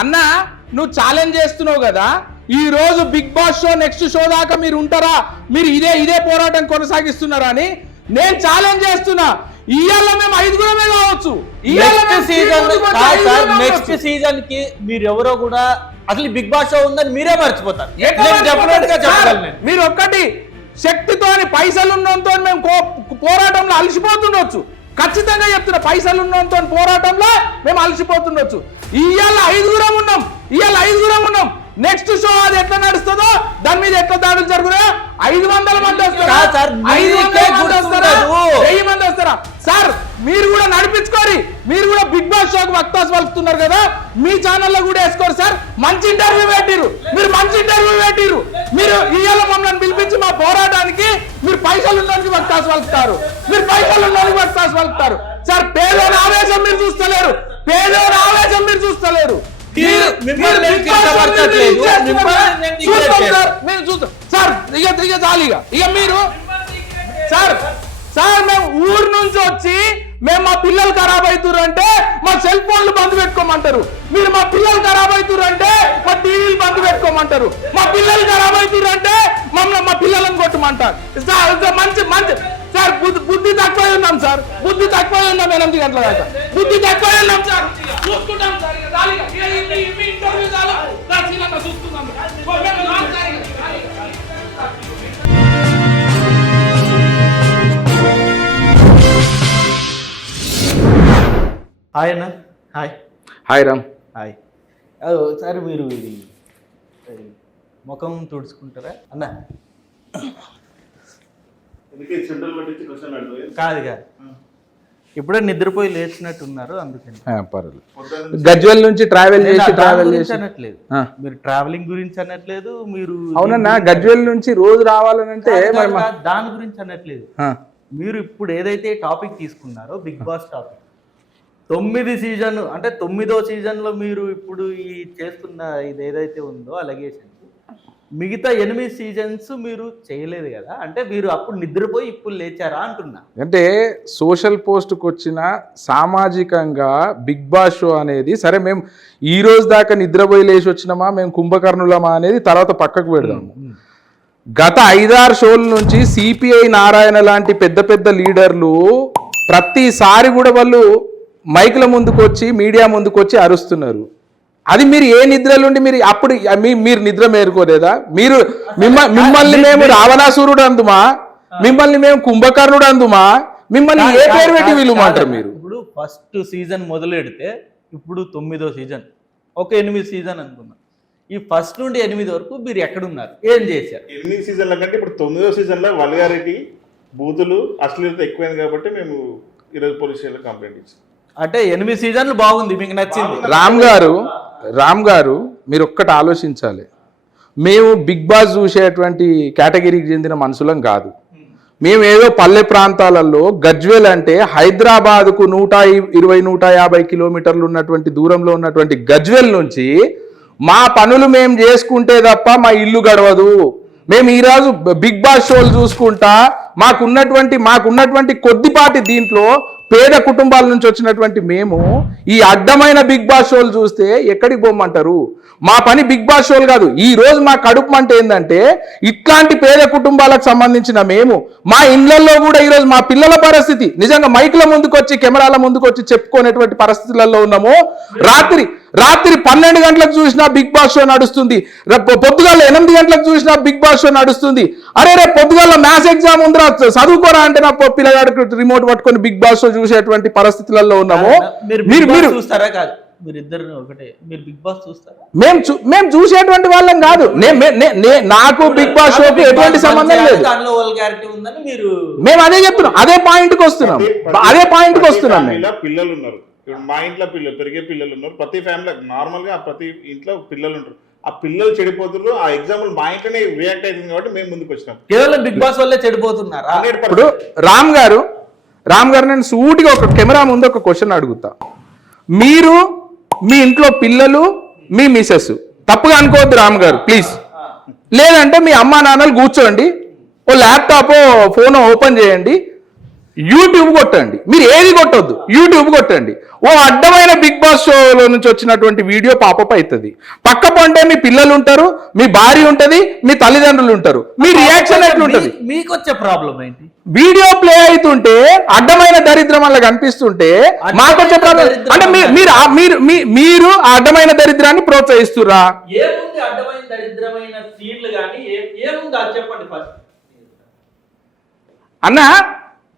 అన్న నువ్వు ఛాలెంజ్ చేస్తున్నావు కదా, ఈ రోజు big boss show next show దాకా మీరు ఉంటారా, మీరు ఇదే పోరాటం కొనసాగిస్తున్నారా అని నేను ఛాలెంజ్ చేస్తున్నా. ఇవాళ మేము 5గురమే కావచ్చు. నెక్స్ట్ సీజన్ కి మీరు ఎవరో కూడా అసలు బిగ్ బాస్ షో ఉందని మీరే మర్చిపోతారు. మీరు ఒక్కటి శక్తితోని పైసలు ఉన్నంతో మేము పోరాటంలో అలసిపోతుండొచ్చు. ఖచ్చితంగా చెప్తున్నా, పైసలు ఉన్నంతో పోరాటంలో మేము అలసిపోతుండొచ్చు. ఇవాళ 5గురం ఉన్నాం. నెక్స్ట్ షో అది ఎట్లా నడుస్తుందో దాని మీద ఎట్లా దాడులు జరుగుతాయో 500 మంది వస్తారా, 1000 మంది వస్తారా సార్? మీరు కూడా నడిపించుకోరి, మీరు కూడా బిగ్ బాస్ షోకి వక్తాస్ పలుకుతున్నారు కదా, మీ ఛానల్లో కూడా వేసుకోరు సార్. మంచి ఇంటర్వ్యూ పెట్టిరు, మీరు ఇవాళ మమ్మల్ని పిలిపించి మా పోరాటానికి మీరు పైసలు ఉన్నోనికి వక్తాస్ పలుకుతారు, సార్. పేదోని ఆవేశం మీరు చూస్తలేరు. మేము ఊరు నుంచి వచ్చి మేము మా పిల్లలు ఖరాబ్ అవుతారు అంటే మా సెల్ ఫోన్లు బంద్ పెట్టుకోమంటారు. మీరు మా పిల్లలు ఖరాబ్ అవుతారు అంటే మా టీవీలు బంద్ పెట్టుకోమంటారు. మా పిల్లలు ఖరాబ్ అవుతారు అంటే మమ్మల్ని మా పిల్లలను కొట్టమంటారు. మంచి సార్, బుద్ధి తక్కువ ఉన్నాం సార్, 8 గంటల దాకా బుద్ధి తక్కువ ఉన్నాం సార్. చూసుకుంటాం సార్, చూసుకుందాం. హాయ్ అన్న. హాయ్ రామ్. హాయ్. సార్ మీరు ఇది ముఖం తుడుచుకుంటారా అన్న? కాదు ఇప్పుడే నిద్రపోయి లేచినట్టున్నారు, అందుకని. గజ్వెల్ నుంచి ట్రావెల్ చేసి అనట్లేదు, మీరు ట్రావెలింగ్ గురించి అనట్లేదు, మీరు అవునన్నా గజ్వెల్ నుంచి రోజు రావాలనంటే దాని గురించి అనట్లేదు. మీరు ఇప్పుడు ఏదైతే టాపిక్ తీసుకున్నారో బిగ్ బాస్ టాపిక్, 9 సీజన్ అంటే 9వ సీజన్లో మీరు ఇప్పుడు ఈ చేస్తున్న ఇది ఏదైతే ఉందో అలిగేషన్, మిగతా 8 సీజన్స్ మీరు చేయలేదు కదా, అంటే మీరు అప్పుడు నిద్రపోయి ఇప్పుడు లేచారా అంటున్నా. అంటే సోషల్ పోస్ట్కి వచ్చిన సామాజికంగా బిగ్ బాస్ షో అనేది, సరే మేము ఈ రోజు దాకా నిద్రపోయి లేచి వచ్చినామా, మేము కుంభకర్ణులమా అనేది తర్వాత పక్కకు పెడదాము. గత 5-6 షోల నుంచి సిపిఐ నారాయణ లాంటి పెద్ద లీడర్లు ప్రతిసారి కూడా వాళ్ళు మైకుల ముందుకు వచ్చి మీడియా ముందుకు వచ్చి అరుస్తున్నారు. అది మీరు ఏ నిద్రలుండి మీరు అప్పుడు మీరు నిద్ర మేరుకోలేదా? మిమ్మల్ని మేము రావణాసురుడు అందుమా, మిమ్మల్ని మేము కుంభకర్ణుడు అందుమా, మిమ్మల్ని ఏ పేరు పెట్టి వీలుమంటారు మీరు? ఇప్పుడు ఫస్ట్ సీజన్ మొదలెడితే ఇప్పుడు 9వ సీజన్, ఒక 8 సీజన్ అనుకున్నాం. ఈ ఫస్ట్ నుండి 8 వరకు మీరు ఎక్కడున్నారు, ఏం చేశారు? 8 సీజన్ల కంటే ఇప్పుడు 9వ సీజన్లో వల్గారిటీ, బూతులు, అశ్లీలత ఎక్కువైంది కాబట్టి మేము ఈరోజు పోలీస్ స్టేషన్లో కంప్లైంట్ ఇచ్చాం. అంటే 8 సీజన్లు బాగుంది, మీకు నచ్చింది. రామ్ గారు మీరు ఒక్కటి ఆలోచించాలి. మేము బిగ్ బాస్ చూసేటువంటి కేటగిరీకి చెందిన మనుషులం కాదు. మేము ఏదో పల్లె ప్రాంతాలలో, గజ్వేల్ అంటే హైదరాబాద్కు 120-150 కిలోమీటర్లు ఉన్నటువంటి దూరంలో ఉన్నటువంటి గజ్వేల్ నుంచి మా పనులు మేము చేసుకుంటే తప్ప మా ఇల్లు గడవదు. మేము ఈరోజు బిగ్ బాస్ షోలు చూసుకుంటా మాకున్నటువంటి కొద్దిపాటి దీంట్లో పేద కుటుంబాల నుంచి వచ్చినటువంటి మేము ఈ అడ్డమైన బిగ్ బాస్ షోలు చూస్తే ఎక్కడికి పోమంటారు? మా పని బిగ్ బాస్ షోలు కాదు. ఈ రోజు మా కడుపు అంటే ఏంటంటే, ఇట్లాంటి పేద కుటుంబాలకు సంబంధించిన మేము మా ఇళ్లలో కూడా ఈరోజు మా పిల్లల పరిస్థితి నిజంగా మైకుల ముందుకు వచ్చి కెమెరాల ముందుకు వచ్చి చెప్పుకునేటువంటి పరిస్థితులలో ఉన్నాము. రాత్రి 12 గంటలకు చూసినా బిగ్ బాస్ షో నడుస్తుంది, పొద్దుగాల 8 గంటలకు చూసినా బిగ్ బాస్ షో నడుస్తుంది. అరే రేపు పొద్దుగాల మ్యాథ్స్ ఎగ్జామ్ ఉందిరా చదువుకోరా అంటే నా పిల్లగాడికి రిమోట్ పట్టుకొని బిగ్ బాస్ షో చూసేటువంటి పరిస్థితులలో ఉన్నాము. మీరు చూస్తారా? కాదు, మీరిద్దరు ఒకటే, మీరు బిగ్ బాస్ చూస్తారా? మేము చూసేటువంటి వాళ్ళం కాదు. నాకు బిగ్ బాస్ షోకి ఎటువంటి సంబంధం లేదు. మేము అదే చెప్తున్నాం, అదే పాయింట్కి వస్తున్నాం. పిల్లలు ఉన్నారు, మా ఇంట్లో పెరిగే పిల్లలు ఉన్నారు, ప్రతి ఫ్యామిలీ నార్మల్ గా ప్రతి ఇంట్లో పిల్లలు ఉంటారు. ఆ పిల్లలు చెడిపోతున్నారు. ఆ ఎగ్జాంపుల్ మా ఇంట్లోనే రియాక్ట్ అవుతుంది కాబట్టి మేము ముందుకు వచ్చినాం. కేవలం బిగ్ బాస్ వల్లే చెడిపోతున్నారా? ఇప్పుడు రామ్ గారు నేను సూటిగా ఒక కెమెరా ముందు ఒక క్వశ్చన్ అడుగుతా. మీరు మీ ఇంట్లో పిల్లలు, మీ మిసెస్, తప్పుగా అనుకోవద్దు రామ్ గారు ప్లీజ్. లేదంటే మీ అమ్మా నాన్నలు కూర్చోండి, ఓ ల్యాప్టాప్ ఫోన్ ఓపెన్ చేయండి, యూట్యూబ్ కొట్టండి, మీరు ఏది కొట్టొద్దు, యూట్యూబ్ కొట్టండి. ఓ అడ్డమైన బిగ్ బాస్ షోలో నుంచి వచ్చినటువంటి వీడియో పాపప్ అవుతుంది. పక్క పంటే మీ పిల్లలు ఉంటారు, మీ భార్య ఉంటది, మీ తల్లిదండ్రులు ఉంటారు. మీ రియాక్షన్ ఎట్లుంటది? మీకు వచ్చే ప్రాబ్లం ఏంటి? వీడియో ప్లే అవుతుంటే అడ్డమైన దరిద్రం వల్ల కనిపిస్తుంటే మాకు వచ్చే ప్రాబ్లం అంటే మీరు ఆ అడ్డమైన దరిద్రాన్ని ప్రోత్సహిస్తురా? ఏముంది అడ్డమైన దరిద్రమైన సీన్లు కానీ ఏముంది అది చెప్పండి ఫస్ట్. అన్న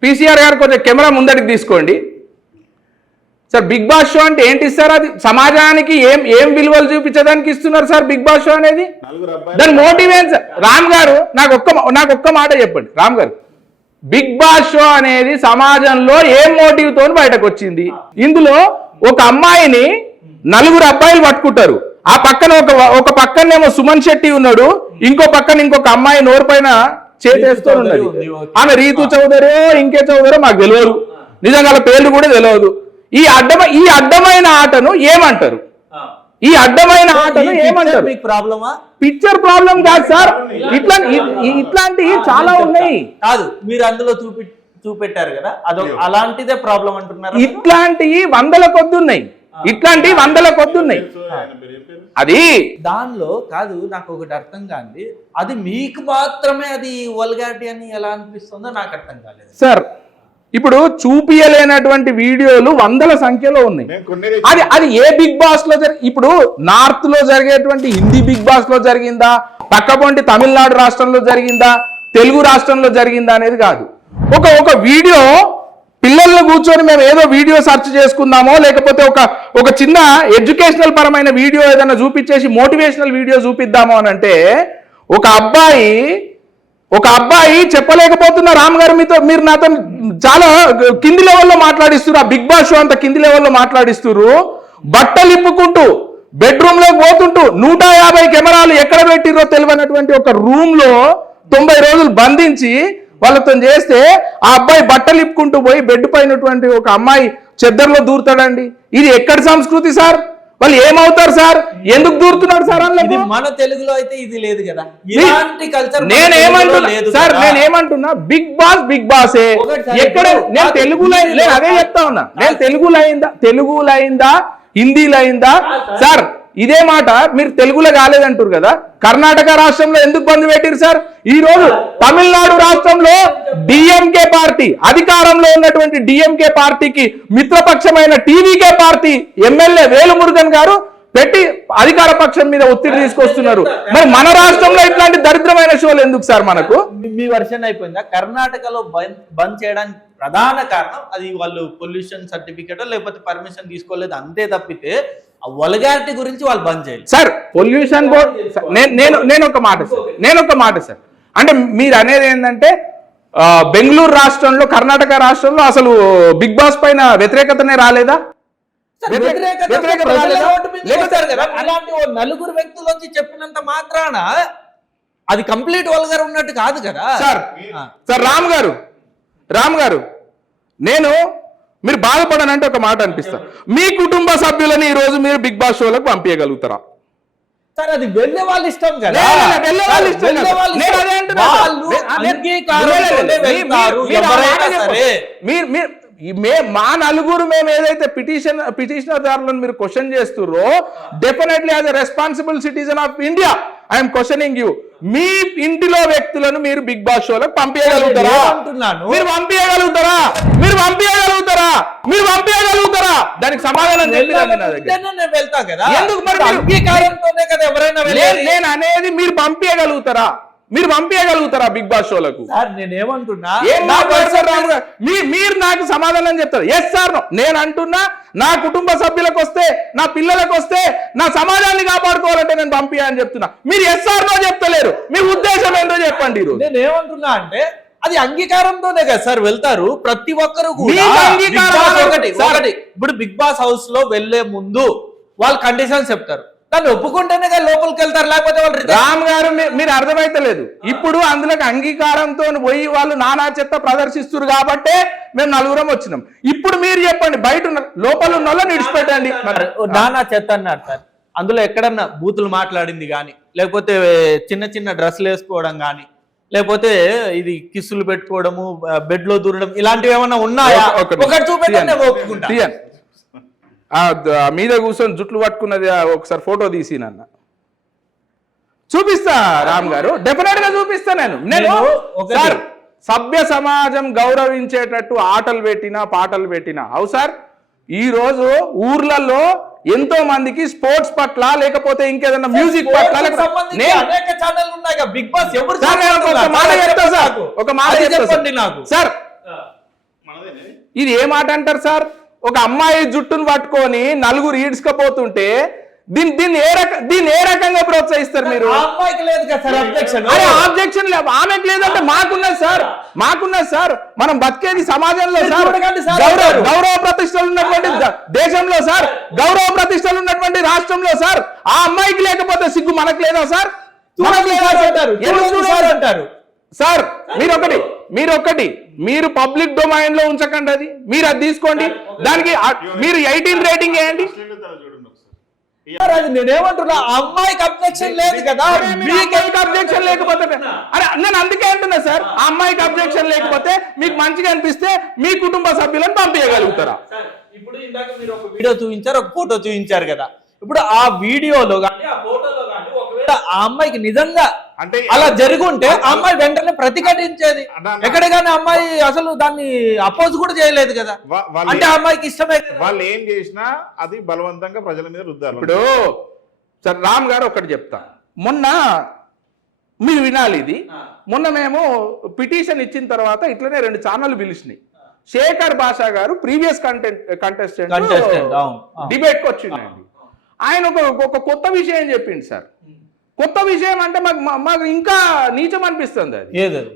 పీసీఆర్ గారు కొంచెం కెమెరా ముందడికి తీసుకోండి సార్. బిగ్ బాస్ షో అంటే ఏంటి సార్? అది సమాజానికి ఏం విలువలు చూపించడానికి ఇస్తున్నారు సార్ బిగ్ బాస్ షో అనేది? దాని మోటివ్ ఏం సార్? రామ్ గారు నాకు ఒక్క మాట చెప్పండి. రామ్ గారు, బిగ్ బాస్ షో అనేది సమాజంలో ఏం మోటివ్ తో బయటకు వచ్చింది? ఇందులో ఒక అమ్మాయిని 4 అబ్బాయిలు పట్టుకుంటారు. ఆ పక్కన ఒక పక్కనేమో సుమన్ శెట్టి ఉన్నాడు, ఇంకో పక్కన ఇంకొక అమ్మాయి నోరు పైన చేస్తూ ఉన్నది. ఆమె రీతు చౌదరో ఇంకే చౌదరో మాకు తెలియదు, నిజంగా పేర్లు కూడా తెలియదు. ఈ అడ్డమైన ఆటను ఏమంటారు? ఈ అడ్డమైన ఆటను ఏమంటారు? పిక్చర్ ప్రాబ్లం కాదు సార్, ఇట్లాంటివి చాలా ఉన్నాయి. కాదు, మీరు అందులో చూపెట్టారు కదా, అలాంటిదే ప్రాబ్లం అంటున్నారు. ఇట్లాంటివి 100 కొద్ది ఉన్నాయి, ఇట్లాంటివి 100 కొద్ది ఉన్నాయి. అది దానిలో కాదు, నాకు ఒకటి అర్థం కాదు, అది మీకు మాత్రమే అది వల్గారిటీ అని ఎలా అనిపిస్తుందో నాకు అర్థం కాలేదు సార్. ఇప్పుడు చూపియలేనటువంటి వీడియోలు 100 సంఖ్యలో ఉన్నాయి. అది ఏ బిగ్ బాస్ లో ఇప్పుడు నార్త్ లో జరిగేటువంటి హిందీ బిగ్ బాస్ లో జరిగిందా, పక్కపొంటి తమిళనాడు రాష్ట్రంలో జరిగిందా, తెలుగు రాష్ట్రంలో జరిగిందా అనేది కాదు. ఒక వీడియో పిల్లలను కూర్చొని మేము ఏదో వీడియో సెర్చ్ చేసుకుందామో, లేకపోతే ఒక చిన్న ఎడ్యుకేషనల్ పరమైన వీడియో ఏదైనా చూపించేసి మోటివేషనల్ వీడియో చూపిద్దామో అని అంటే ఒక అబ్బాయి చెప్పలేకపోతున్నా. రామ్ గారు మీరు నాతో చాలా కింది లెవెల్లో మాట్లాడిస్తున్నారు. ఆ బిగ్ బాస్ షో అంత కింది లెవెల్లో మాట్లాడిస్తున్నారు. బట్టలు ఇప్పుకుంటూ బెడ్రూమ్ లోకి పోతుంటూ 150 కెమెరాలు ఎక్కడ పెట్టిరో తెలియనటువంటి ఒక రూమ్ లో 90 రోజులు బంధించి వాళ్ళతో చేస్తే ఆ అబ్బాయి బట్టలు ఇప్పుకుంటూ పోయి బెడ్ పైనటువంటి ఒక అమ్మాయి చెద్దర్లో దూరుతాడండి. ఇది ఎక్కడ సంస్కృతి సార్? వాళ్ళు ఏమవుతారు సార్? ఎందుకు దూరుతున్నారు సార్? ఇది మన తెలుగులో అయితే ఇది లేదు కదా, ఇలాంటి కల్చర్. నేనేమంటున్నా బిగ్ బాసే ఎక్కడ? నేను తెలుగులో అదే చెప్తా ఉన్నా. నేను తెలుగులో అయిందా హిందీలో అయిందా సార్? ఇదే మాట మీరు తెలుగులో కాలేదంటారు కదా, కర్ణాటక రాష్ట్రంలో ఎందుకు బంద్ పెట్టారు సార్? ఈ రోజు తమిళనాడు రాష్ట్రంలో డిఎంకే పార్టీ అధికారంలో ఉన్నటువంటి డిఎంకే పార్టీకి మిత్రపక్షమైన టీవీకే పార్టీ ఎమ్మెల్యే వేలుమురుగన్ గారు పెట్టి అధికార పక్షం మీద ఒత్తిడి తీసుకొస్తున్నారు. మరి మన రాష్ట్రంలో ఇట్లాంటి దరిద్రమైన షోలు ఎందుకు సార్ మనకు? మీ వర్షన్ అయిపోయిందా? కర్ణాటకలో బంద్ చేయడానికి ప్రధాన కారణం అది వాళ్ళు పొల్యూషన్ సర్టిఫికేట్ లేకపోతే పర్మిషన్ తీసుకోలేదు, అంతే తప్పితే వల్గారిటీ గురించి వాళ్ళు బంద్ చేయాలి సార్. పొల్యూషన్ బోర్డ్ నేను ఒక మాట సార్, అంటే మీరు అనేది ఏంటంటే బెంగళూరు రాష్ట్రంలో కర్ణాటక రాష్ట్రంలో అసలు బిగ్ బాస్ పైన వ్యతిరేకతనే రాలేదా? అలాంటి 4 వ్యక్తులు వచ్చి చెప్పినంత మాత్రాన అది కంప్లీట్ వల్గర్ ఉన్నట్టు కాదు కదా సార్. రామ్ గారు మీరు బాధపడనంటే ఒక మాట అనిపిస్తారు. మీ కుటుంబ సభ్యులని ఈ రోజు మీరు బిగ్ బాస్ షోలకు పంపించగలుగుతారా సార్? అది వెళ్ళే వాళ్ళ ఇష్టం కదా. మా నలుగురు మేము ఏదైతే పిటిషనర్దారులను మీరు క్వశ్చన్ చేస్తుర్రో, definitely as a responsible citizen of India I'm questioning you. మీ ఇంటిలో వ్యక్తులను మీరు బిగ్ బాస్ షోలకు పంపించగలుగుతారా? మీరు పంపించగలుగుతారా? దానికి సమాధానం వెళ్తా కదా. ఎందుకు మరి నేను అనేది మీరు పంపించగలుగుతారా? Big boss షోలకు? నేనేమంటున్నా, మీరు నాకు సమాధానం చెప్తారు ఎస్ సార్ నో. నేను అంటున్నా నా కుటుంబ సభ్యులకు వస్తే, నా పిల్లలకు వస్తే, నా సమాజాన్ని కాపాడుకోవాలంటే నేను పంపియా అని చెప్తున్నా. మీరు ఎస్ సార్ నో చెప్తలేరు. మీ ఉద్దేశం ఏంటో చెప్పండి. నేనేమంటున్నా అంటే అది అంగీకారంతోనే కదా సార్ వెళ్తారు ప్రతి ఒక్కరు కూడా. ఇప్పుడు బిగ్ బాస్ హౌస్ లో వెళ్లే ముందు వాళ్ళు కండిషన్స్ చెప్తారు, దాన్ని ఒప్పుకుంటేనే లోపలికి వెళ్తారు, లేకపోతే వాళ్ళు. రామ్ గారు మీరు అర్థమైతలేదు. ఇప్పుడు అందులోకి అంగీకారంతో పోయి వాళ్ళు నానా చెత్త ప్రదర్శిస్తున్నారు కాబట్టే మేము 4 వచ్చినాం. ఇప్పుడు మీరు చెప్పండి, బయట లోపల ఉన్న వాళ్ళని విడిచిపెట్టండి. నానా చెత్త అన్నారు సార్, అందులో ఎక్కడన్నా బూతులు మాట్లాడింది కానీ, లేకపోతే చిన్న డ్రెస్సులు వేసుకోవడం కానీ, లేకపోతే ఇది కిస్సులు పెట్టుకోవడము, బెడ్ లో దూరడం, ఇలాంటివి ఏమన్నా ఉన్నాయా? ఒకటి చూపెట్టండి, నేను ఒప్పుకుంటా. తీయన్ మీద కూర్చొని జుట్లు పట్టుకున్నది ఒకసారి ఫోటో తీసి నన్న చూపిస్తా రామ్ గారు, డెఫినెట్ గా చూపిస్తా. నేను సార్ సభ్య సమాజం గౌరవించేటట్టు ఆటలు పెట్టినా పాటలు పెట్టినా అవు సార్. ఈ రోజు ఊర్లలో ఎంతో మందికి స్పోర్ట్స్ పట్ల లేకపోతే ఇంకేదన్నా మ్యూజిక్ పట్ల బిగ్ బాస్ ఒక మాట చెప్పండి నాకు సార్. ఇది ఏ మాట అంటారు సార్? ఒక అమ్మాయి జుట్టును పట్టుకొని నలుగురు ఈడ్చుకపోతుంటే దీన్ని ఏ రకంగా ప్రోత్సహిస్తారు మీరు? ఆబ్జెక్షన్ ఆమెకు లేదంటే మాకున్నది సార్, మాకున్నది సార్. మనం బతికేది సమాజంలో సార్, గౌరవ ప్రతిష్టలు ఉన్నటువంటి దేశంలో సార్, గౌరవ ప్రతిష్టలు ఉన్నటువంటి రాష్ట్రంలో సార్. ఆ అమ్మాయికి లేకపోతే సిగ్గు మనకు లేదా సార్? మనకు లేదా సార్? మీరు పబ్లిక్ డొమైన్ లో ఉంచకండి, అది మీరు అది తీసుకోండి. దానికి మీరు 18 రేటింగ్ వేయండి. నేనేమంటున్నా, అమ్మాయికి అబ్జెక్షన్ లేదు కదా, మీకు అబ్జెక్షన్ లేకపోతే అరే నేను అందుకే అంటున్నా సార్, ఆ అమ్మాయికి అబ్జెక్షన్ లేకపోతే మీకు మంచిగా అనిపిస్తే మీ కుటుంబ సభ్యులను పంపించగలుగుతారా? ఇప్పుడు ఇందాక మీరు ఒక వీడియో చూపించారు, ఒక ఫోటో చూపించారు కదా. ఇప్పుడు ఆ వీడియోలో కానీ ఆ ఫోటోలో కానీ ఒకవేళ ఆ అమ్మాయికి నిజంగా అంటే అలా జరుగుంటే ఆ అమ్మాయి వెంటనే ప్రతిఘటించేది. ఎక్కడ కానీ అమ్మాయి అసలు దాన్ని అపోజ్ కూడా చేయలేదు కదా. అంటే ఆ అమ్మాయికి ఇష్టమే. వాళ్ళు ఏం చేసినా అది బలవంతంగా ప్రజల మీద రుద్దారు. ఇప్పుడు సార్ రామ్ గారు ఒకటి చెప్తా, మొన్న మీరు వినాలి ఇది. మొన్న మేము పిటిషన్ ఇచ్చిన తర్వాత ఇట్లనే 2 ఛానళ్ళు పిలిచినాయి. శేఖర్ భాషా గారు ప్రీవియస్ కంటెస్టెంట్ డిబేట్ కి వచ్చిండండి. ఆయన ఒక కొత్త విషయం చెప్పిండు సార్. కొత్త విషయం అంటే మాకు ఇంకా నీచం అనిపిస్తుంది. అది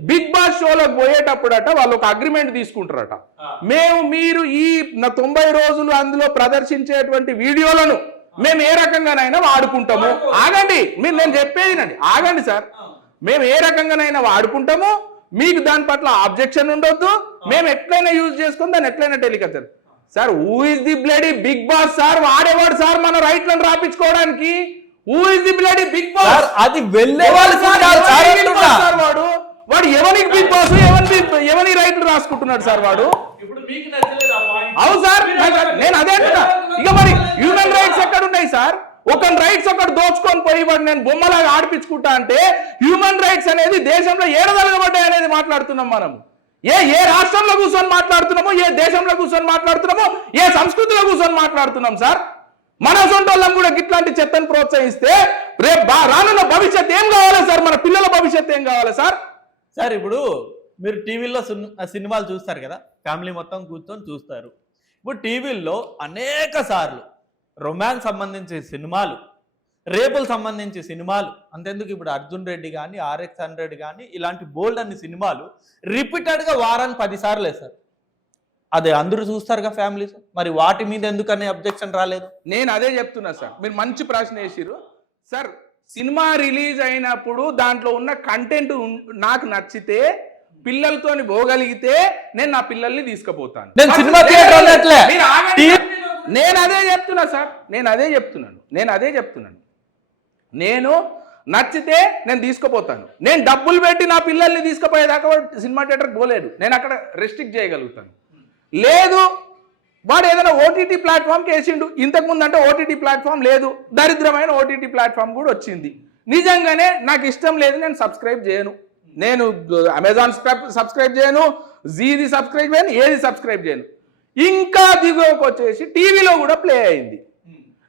బిగ్ బాస్ షోలకు పోయేటప్పుడట వాళ్ళు ఒక అగ్రిమెంట్ తీసుకుంటారట. మీరు ఈ 90 రోజులు అందులో ప్రదర్శించేటువంటి వీడియోలను మేము ఏ రకంగానైనా వాడుకుంటాము. ఆగండి, నేను చెప్పేది ఆగండి సార్. మేము ఏ రకంగానైనా వాడుకుంటాము, మీకు దాని పట్ల ఆబ్జెక్షన్ ఉండొద్దు. మేము ఎట్లయినా యూజ్ చేసుకుని దాన్ని ఎట్లయినా telecast sir. Who is the bloody Big Boss sir? వాడేవాడు సార్ మన రైట్లను రాపించుకోవడానికి? Who is the bloody Big Boss? అది వెళ్ళేవాళ్ళు వాడు ఎవరికి బిగ్ బాస్, ఎవరి రైట్లు రాసుకుంటున్నాడు సార్ వాడు? అవు సార్, నేను అదే అంటున్నా. ఇక మరి హ్యూమన్ రైట్స్ ఎక్కడ ఉన్నాయి సార్? ఒక రైట్స్ ఒకటి దోచుకొని పోయి వాడు నేను బొమ్మలాగా ఆడిపించుకుంటా అంటే హ్యూమన్ రైట్స్ అనేది దేశంలో ఏడదలగబడ్డాయి అనేది మాట్లాడుతున్నాం మనం. ఏ రాష్ట్రంలో కూర్చొని మాట్లాడుతున్నామో, ఏ దేశంలో కూర్చొని మాట్లాడుతున్నామో, ఏ సంస్కృతిలో కూర్చొని మాట్లాడుతున్నాం సార్. మన సొంటోళ్ళం కూడా ఇట్లాంటి చెత్తను ప్రోత్సహిస్తే రేపు రానున్న భవిష్యత్ ఏం కావాలి సార్? మన పిల్లల భవిష్యత్ ఏం కావాలి సార్? సార్ ఇప్పుడు మీరు టీవీలో సినిమాలు చూస్తారు కదా, ఫ్యామిలీ మొత్తం కూర్చొని చూస్తారు. ఇప్పుడు టీవీల్లో అనేక సార్లు రొమాన్స్ సంబంధించిన సినిమాలు, రేపులు సంబంధించి సినిమాలు, అంతెందుకు ఇప్పుడు అర్జున్ రెడ్డి కానీ, RX100 కానీ, ఇలాంటి బోల్డ్ అన్ని సినిమాలు రిపీటెడ్గా వారానికి 10 సార్లు వేస్తారు. అదే అందరూ చూస్తారుగా ఫ్యామిలీస్. మరి వాటి మీద ఎందుకని అబ్జెక్షన్ రాలేదు? నేను అదే చెప్తున్నా సార్. మీరు మంచి ప్రశ్న వేసిరు సార్. సినిమా రిలీజ్ అయినప్పుడు దాంట్లో ఉన్న కంటెంట్ నాకు నచ్చితే, పిల్లలతోని పోగలిగితే నేను నా పిల్లల్ని తీసుకుపోతాను. నేను అదే చెప్తున్నా సార్. నేను అదే చెప్తున్నాను. నేను నచ్చితే నేను తీసుకుపోతాను. నేను డబ్బులు పెట్టి నా పిల్లల్ని తీసుకుపోయేదాకా సినిమా థియేటర్కి పోలేడు. నేను అక్కడ రెస్ట్రిక్ట్ చేయగలుగుతాను. లేదు వాడు ఏదైనా ఓటీటీ ప్లాట్ఫామ్కి వేసిండు. ఇంతకుముందు అంటే ఓటీటీ ప్లాట్ఫామ్ లేదు, దరిద్రమైన ఓటీటీ ప్లాట్ఫామ్ కూడా వచ్చింది. నిజంగానే నాకు ఇష్టం లేదు, నేను సబ్స్క్రైబ్ చేయను. నేను అమెజాన్ సబ్స్క్రైబ్ చేయను, జీది సబ్స్క్రైబ్ చేయను, ఏది సబ్స్క్రైబ్ చేయను. ఇంకా దిగువకు వచ్చేసి టీవీలో కూడా ప్లే అయింది.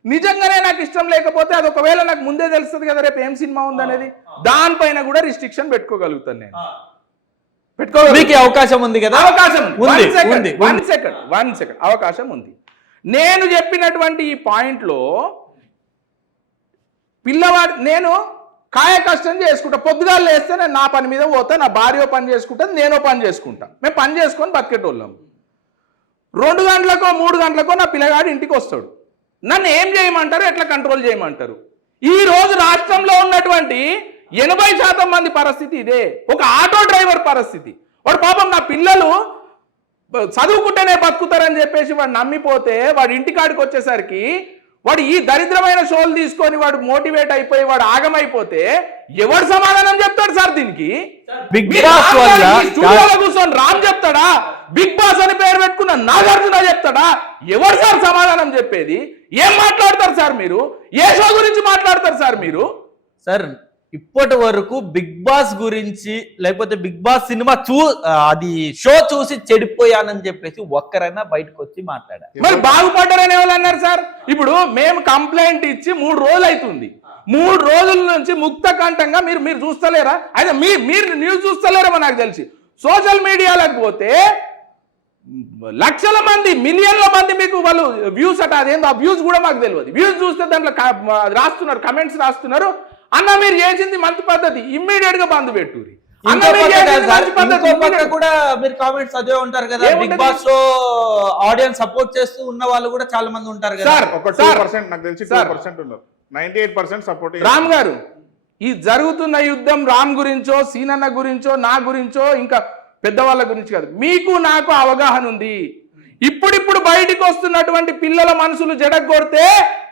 నిజంగానే నాకు ఇష్టం లేకపోతే అది ఒకవేళ నాకు ముందే తెలుస్తుంది కదా రేపు ఏం సినిమా ఉందనేది, దానిపైన కూడా రిస్ట్రిక్షన్ పెట్టుకోగలుగుతాను నేను. మీకు అవకాశం ఉంది కదా? అవకాశం వన్ సెకండ్ అవకాశం ఉంది. నేను చెప్పినటువంటి ఈ పాయింట్లో పిల్లవాడు నేను కాయ కష్టం చేసుకుంటా. పొద్దుగాలు లేస్తే నేను నా పని మీద పోతా, నా భార్య పని చేసుకుంటుంది, నేనో పని చేసుకుంటా. మేము పని చేసుకొని బతికేటోళ్ళం. 2 గంటలకో 3 గంటలకో నా పిల్లగాడు ఇంటికి వస్తాడు. నన్ను ఏం చేయమంటారు, ఎట్లా కంట్రోల్ చేయమంటారు? ఈ రోజు రాష్ట్రంలో ఉన్నటువంటి 80% మంది పరిస్థితి ఇదే. ఒక ఆటో డ్రైవర్ పరిస్థితి. వాడు పాపం నా పిల్లలు చదువుకుంటేనే బతుకుతారని చెప్పేసి వాడు నమ్మిపోతే వాడు ఇంటికాడికి వచ్చేసరికి వాడు ఈ దరిద్రమైన షోలు తీసుకొని వాడు మోటివేట్ అయిపోయి వాడు ఆగమైపోతే ఎవరు సమాధానం చెప్తాడు సార్ దీనికి? బిగ్ బాస్ వల్ల స్టూడియోలో కూర్చొని రామ్ చెప్తాడా? బిగ్ బాస్ అని పేరు పెట్టుకున్న నాగార్జున చెప్తాడా? ఎవరు సార్ సమాధానం చెప్పేది? ఏం మాట్లాడతారు సార్ మీరు? ఏ షో గురించి మాట్లాడతారు సార్ మీరు? సార్ ఇప్పటి వరకు బిగ్ బాస్ గురించి లేకపోతే బిగ్ బాస్ సినిమా అది షో చూసి చెడిపోయానని చెప్పేసి ఒక్కరైనా బయటకు వచ్చి మాట్లాడారు. మరి బాగుపడ్డారని ఎవరు అన్నారు సార్? ఇప్పుడు మేము కంప్లైంట్ ఇచ్చి 3 రోజులు అవుతుంది. 3 రోజుల నుంచి ముక్త కంఠంగా మీరు చూస్తలేరా? అయితే మీరు న్యూస్ చూస్తలేరేమో నాకు తెలిసి. సోషల్ మీడియాలకు పోతే లక్షల మంది, మిలియన్ల మంది మీకు వాళ్ళు వ్యూస్ అట, అదేందో ఆ వ్యూస్ కూడా మాకు తెలియదు. వ్యూస్ చూస్తే దాంట్లో రాస్తున్నారు, కమెంట్స్ రాస్తున్నారు, అన్న మీరు చేసింది మంచి పద్ధతి, ఇమ్మీడియట్ గా బంద్ పెట్టుర్రి. కూడా మీరు కామెంట్స్ చదివే ఉంటారు కదా, బిగ్ బాస్ లో ఆడియన్స్ సపోర్ట్ చేస్తూ ఉన్న వాళ్ళు కూడా చాలా మంది ఉంటారు కదా. ఒక 2% నాకు తెలిసి 2% ఉన్నారు, 98% సపోర్ట్. రామ్ గారు, ఈ జరుగుతున్న యుద్ధం రామ్ గురించో, సీనన్న గురించో, నా గురించో, ఇంకా పెద్దవాళ్ళ గురించి కాదు. మీకు నాకు అవగాహన ఉంది. ఇప్పుడిప్పుడు బయటికి వస్తున్నటువంటి పిల్లల మనసులు జడగొడితే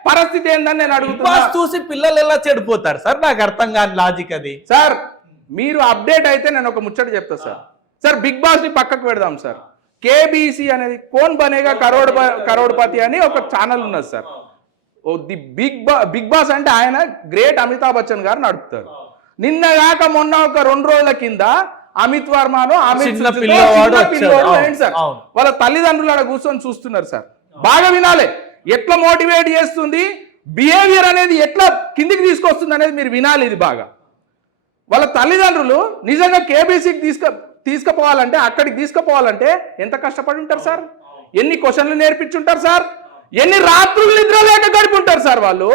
పరిస్థితి ఏందని నేను అడుగుతున్నా. చూసి పిల్లలు ఎలా చెడిపోతారు సార్? నాకు అర్థం కాని లాజిక్ అది. సార్ మీరు అప్డేట్ అయితే నేను ఒక ముచ్చట చెప్తా సార్. సార్ బిగ్ బాస్ ని పక్కకు పెడదాం సార్. కేబీసీ అనేది కోన్ బనేగా కరోడ్పతి అని ఒక ఛానల్ ఉన్నది సార్. ది బిగ్ బాస్ అంటే ఆయన గ్రేట్ అమితాబ్ బచ్చన్ గారు నడుపుతారు. నిన్న కాక మొన్న ఒక 2 రోజుల కింద అమిత్ వర్మను వాళ్ళ తల్లిదండ్రులు అక్కడ కూర్చొని చూస్తున్నారు సార్. బాగా వినాలి, ఎట్లా మోటివేట్ చేస్తుంది, బిహేవియర్ అనేది ఎట్లా కిందికి తీసుకొస్తుంది అనేది మీరు వినాలి. ఇది బాగా వాళ్ళ తల్లిదండ్రులు నిజంగా కేబీసీకి తీసుకుపోవాలంటే, అక్కడికి తీసుకుపోవాలంటే ఎంత కష్టపడి ఉంటారు సార్? ఎన్ని క్వశ్చన్లు నేర్పించుంటారు సార్? ఎన్ని రాత్రులు నిద్ర లేక గడిపుంటారు సార్ వాళ్ళు.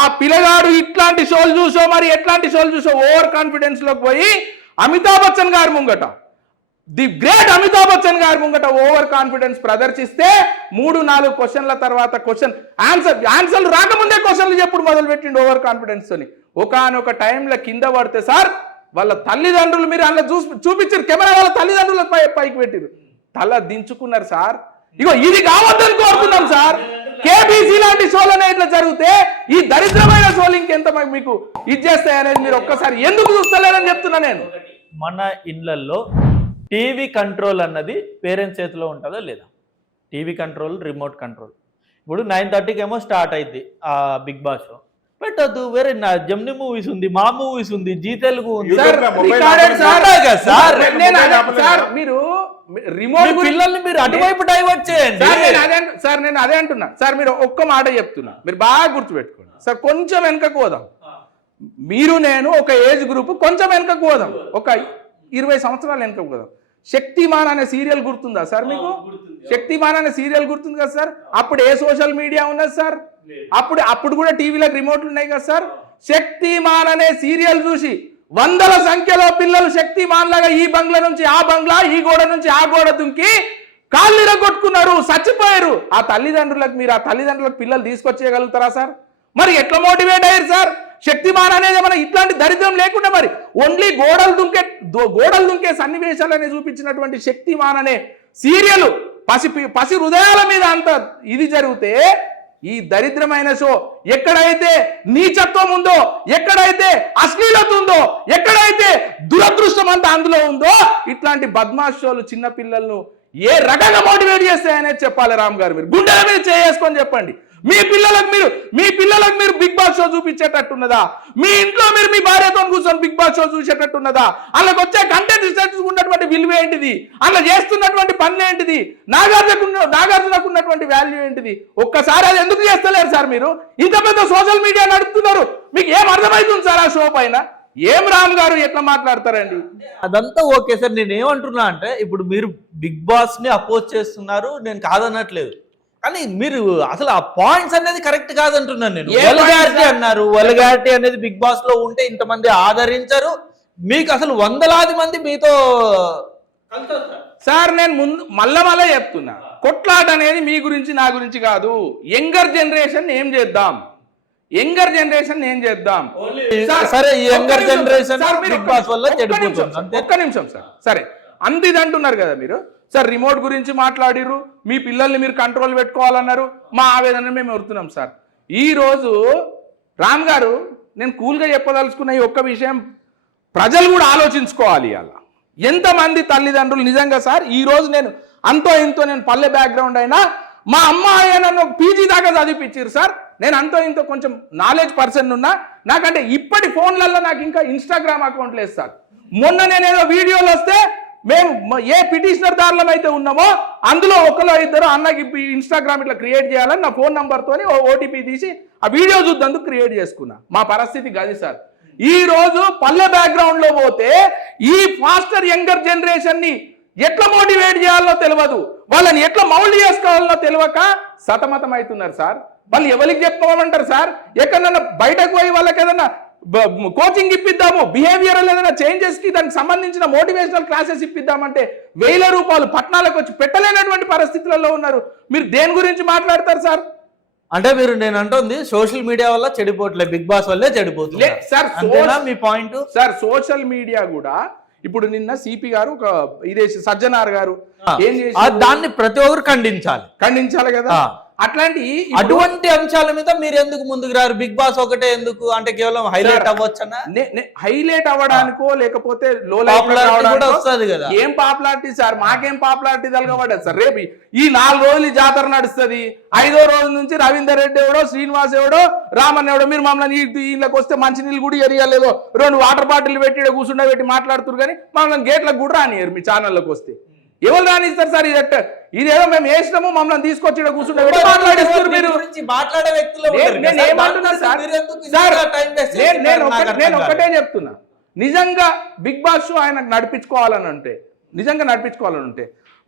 ఆ పిల్లగాడు ఇట్లాంటి షోలు చూసో, మరి ఎట్లాంటి షోలు చూసో ఓవర్ కాన్ఫిడెన్స్ లోకి పోయి అమితాబ్ బచ్చన్ గారి ముంగట, ది గ్రేట్ అమితాబ్ బచ్చన్ గారి ముంగట ఓవర్ కాన్ఫిడెన్స్ ప్రదర్శిస్తే 3-4 క్వశ్చన్ల తర్వాత ఆన్సర్లు రాకముందే క్వశ్చన్లు చెప్పుడు మొదలు పెట్టిండు ఓవర్ కాన్ఫిడెన్స్ తోని. ఒకనొక టైంలో కింద పడితే సార్ వాళ్ళ తల్లిదండ్రులు, మీరు అందులో చూపించారు కెమెరా, వాళ్ళ తల్లిదండ్రుల పైకి పెట్టిరు, తల దించుకున్నారు సార్. ఇగో ఇది కావద్దని కోరుతున్నాం సార్. కేబీసీ లాంటి షోలనే ఇట్లా జరిగితే ఈ దరిద్రమైన షోలు ఇంకెంత మీకు ఇది చేస్తాయనేది మీరు ఒక్కసారి ఎందుకు చూస్తలేరని చెప్తున్నా నేను. మన ఇళ్లలో టీవీ కంట్రోల్ అన్నది పేరెంట్స్ చేతిలో ఉంటుందా లేదా? TV control, remote control. ఇప్పుడు 9:30కి ఏమో స్టార్ట్ అయింది ఆ బిగ్ బాస్ షో. పెట్టద్దు, వేరే జమ్ని మూవీస్ ఉంది, మా మూవీస్ ఉంది, జీ తెలుగు ఉంది. మీరు రిమోట్ పిల్లల్ని మీరు అటువైపు డైవర్ట్ చేయండి సార్. నేను అదే అంటున్నా సార్. మీరు ఒక్క మాట చెప్తున్నా, మీరు బాగా గుర్తుపెట్టుకోండి సార్. కొంచెం వెనకకు పోదాం, మీరు నేను ఒక ఏజ్ గ్రూప్ కొంచెం వెనకకు పోదాం, ఒక 20 సంవత్సరాలు వెనకకు పోదాం. శక్తిమాన్ అనే సీరియల్ గుర్తుందా సార్ మీకు? శక్తిమాన్ అనే సీరియల్ గుర్తుంది కదా సార్? అప్పుడు ఏ సోషల్ మీడియా ఉన్నది సార్? అప్పుడు కూడా టీవీలకు రిమోట్లు ఉన్నాయి కదా సార్. శక్తిమాన్ అనే సీరియల్ చూసి వందల సంఖ్యలో పిల్లలు శక్తిమాన్ లాగా ఈ బంగ్లా నుంచి ఆ బంగ్లా, ఈ గోడ నుంచి ఆ గోడ దుంకి కాళ్ళు ఇరగొట్టుకున్నారు, చచ్చిపోయారు. ఆ తల్లిదండ్రులకు పిల్లలు తీసుకొచ్చేయగలుగుతారా సార్? మరి ఎట్లా మోటివేట్ అయ్యారు సార్? శక్తిమాన్ అనేది మన ఇట్లాంటి దరిద్రం లేకుండా మరి ఓన్లీ గోడలు దుంకే సన్నివేశాలని చూపించినటువంటి శక్తిమాన్ అనే సీరియల్ పసి హృదయాల మీద అంత ఇది జరిగితే, ఈ దరిద్రమైన షో ఎక్కడైతే నీచత్వం ఉందో, ఎక్కడైతే అశ్లీలత ఉందో, ఎక్కడైతే దురదృష్టం అంతా అందులో ఉందో, ఇట్లాంటి బద్మాష్ షోలు చిన్న పిల్లలను ఏ రకంగా మోటివేట్ చేస్తాయనేది చెప్పాలి. రామ్ గారు, మీరు గుండెల మీద చేసుకొని చెప్పండి. మీ పిల్లలకు మీరు బిగ్ బాస్ షో చూపించేటట్టున్నదా? మీ ఇంట్లో మీరు మీ భార్యతో కూర్చొని బిగ్ బాస్ షో చూసేటట్టున్నదా? అందులోకి వచ్చే కంటెంట్ ఉన్నటువంటి విలువ ఏంటిది? అందులో చేస్తున్నటువంటి పనులు ఏంటిది? నాగార్జునకు ఉన్నటువంటి వాల్యూ ఏంటిది? ఒక్కసారి అది ఎందుకు చేస్తలేరు సార్? మీరు ఇంత పెద్ద సోషల్ మీడియా నడుపుతున్నారు, మీకు ఏం అర్థమవుతుంది సార్ ఆ షో పైన? ఏం రామ్ గారు ఎట్లా మాట్లాడతారండి? అదంతా ఓకే సార్. నేను ఏమంటున్నా అంటే, ఇప్పుడు మీరు బిగ్ బాస్ ని అపోజ్ చేస్తున్నారు, నేను కాదనట్లేదు, కానీ మీరు అసలు ఆ పాయింట్స్ అనేది కరెక్ట్ కాదంటున్నాను నేను. వల్గారిటీ అన్నారు, వల్గారిటీ అనేది బిగ్ బాస్ లో ఉంటే ఇంతమంది ఆదరించరు, మీకు అసలు వందలాది మంది మీతో సార్. నేను మళ్ళా చెప్తున్నా, కొట్లాట అనేది మీ గురించి నా గురించి కాదు. యంగర్ జనరేషన్ ఏం చేద్దాం, సరే ఈ యంగర్ జనరేషన్ బిగ్ బాస్ వల్ల చెడిపోతుంది. ఒక్క నిమిషం సార్. సరే అంత ఇది అంటున్నారు కదా మీరు సార్. రిమోట్ గురించి మాట్లాడిర్రు, మీ పిల్లల్ని మీరు కంట్రోల్ పెట్టుకోవాలన్నారు, మా ఆవేదన మేము వరుతున్నాం సార్. ఈరోజు రామ్ గారు నేను కూల్గా చెప్పదలుచుకున్న ఈ ఒక్క విషయం ప్రజలు కూడా ఆలోచించుకోవాలి అలా. ఎంతమంది తల్లిదండ్రులు నిజంగా సార్ ఈరోజు నేను అంతో ఇంతో నేను పల్లె బ్యాక్గ్రౌండ్ అయినా మా అమ్మాయి నన్ను పీజీ దాకా చదివిపించారు సార్. నేను అంతో ఇంతో కొంచెం నాలెడ్జ్ పర్సన్ ఉన్నా. నాకంటే ఇప్పటి ఫోన్లలో నాకు ఇంకా ఇన్స్టాగ్రామ్ అకౌంట్ లేదు సార్. మొన్న నేనేదో వీడియోలు వస్తే మేము ఏ పిటిషనర్ దారులం అయితే ఉన్నామో అందులో ఒకరు ఇద్దరు అన్నకి ఇన్స్టాగ్రామ్ ఇట్లా క్రియేట్ చేయాలని నా ఫోన్ నంబర్తో ఓటీపీ తీసి ఆ వీడియో చూద్దందుకు క్రియేట్ చేసుకున్నా. మా పరిస్థితి గది సార్. ఈ రోజు పల్లె బ్యాక్గ్రౌండ్ లో పోతే ఈ ఫాస్టర్ యంగర్ జనరేషన్ ని ఎట్లా మోటివేట్ చేయాలో తెలియదు, వాళ్ళని ఎట్లా మౌల్డ్ చేసుకోవాలనో తెలియక సతమతం అవుతున్నారు సార్. వాళ్ళు ఎవరికి చెప్పుకోమంటారు సార్? ఎక్కడన్నా బయటకు పోయి వాళ్ళకి ఏదన్నా కోచింగ్ ఇప్పిద్దాము, బిహేవియరల్ ఏదైనా చేంజెస్ కి దానికి సంబంధించిన మోటివేషనల్ క్లాసెస్ ఇప్పిద్దామంటే 1000 రూపాయలు పట్టణాలకు వచ్చి పెట్టలేనటువంటి పరిస్థితులలో ఉన్నారు. మీరు దేని గురించి మాట్లాడతారు సార్? అంటే మీరు నేను అంటుంది సోషల్ మీడియా వల్ల చెడిపోవట్లే, బిగ్ బాస్ వల్లే చెడిపోతుంది సార్. అంతేనా మీ పాయింట్? సార్ సోషల్ మీడియా కూడా ఇప్పుడు నిన్న సిపి గారు ఒక ఇదేసి సజ్జనార్ గారు ఏం చేసి దాన్ని ప్రతి ఒక్కరు ఖండించాలి కదా. అట్లాంటి అటువంటి అంశాల మీద మీరు ఎందుకు ముందుకు రారు? బిగ్ బాస్ ఒకటే ఎందుకు అంటే కేవలం హైలైట్ అవ్వచ్చనా? హైలైట్ అవ్వడానికో లేకపోతే లో వస్తుంది కదా. ఏం పాపులారిటీ సార్? మాకేం పాపులారిటీ తలగబడ్డది సార్. రేపు ఈ 4 రోజులు ఈ జాతర నడుస్తుంది. 5వ రోజు నుంచి రవీందర్ రెడ్డి ఎవడో, శ్రీనివాస్ ఎవడో, రామన్ ఎవడో మీరు మమ్మల్ని ఇళ్ళకి వస్తే మంచినీళ్ళు కూడా ఎరియలేదో 2 వాటర్ బాటిల్ పెట్టి కూర్చుండ పెట్టి మాట్లాడుతున్నారు కానీ మమ్మల్ని గేట్లకు కూడా రానియరు. మీ ఛానల్లోకి వస్తే ఎవరు రానిస్తారు సార్? ఇదేదో మేము వేసినాము మమ్మల్ని తీసుకొచ్చి కూర్చుంటే మాట్లాడిస్తారు మీరు. నేను ఒకటే చెప్తున్నా, నిజంగా బిగ్ బాస్ షో ఆయన నడిపించుకోవాలని ఉంటే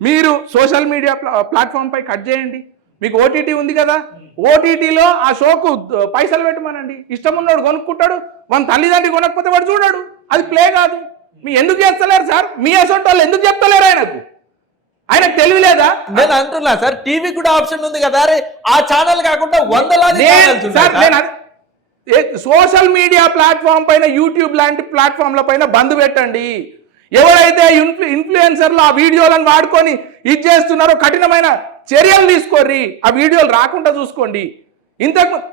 మీరు సోషల్ మీడియా ప్లాట్ఫామ్ పై కట్ చేయండి. మీకు ఓటీటీ ఉంది కదా, ఓటీటీలో ఆ షోకు పైసలు పెట్టమనండి. ఇష్టం ఉన్నవాడు కొనుక్కుంటాడు, మన తల్లిదండ్రి కొనకపోతే వాడు చూడాడు. అది ప్లే కాదు. మీ ఎందుకు చేస్తలేరు సార్? మీ అసొంటి వాళ్ళు ఎందుకు చెప్తలేరు ఆయనకు తెలియలేదా? నేను అంటున్నా సార్, టీవీ కూడా ఆప్షన్ ఉంది కదా. ఆ ఛానల్ కాకుండా 100 సోషల్ మీడియా ప్లాట్ఫామ్ పైన యూట్యూబ్ లాంటి ప్లాట్ఫామ్ల పైన బంద్ పెట్టండి. ఎవరైతే ఇన్ఫ్లుయెన్సర్లు ఆ వీడియోలను వాడుకొని ఇది చేస్తున్నారో కఠినమైన చర్యలు తీసుకోర్రి. ఆ వీడియోలు రాకుండా చూసుకోండి.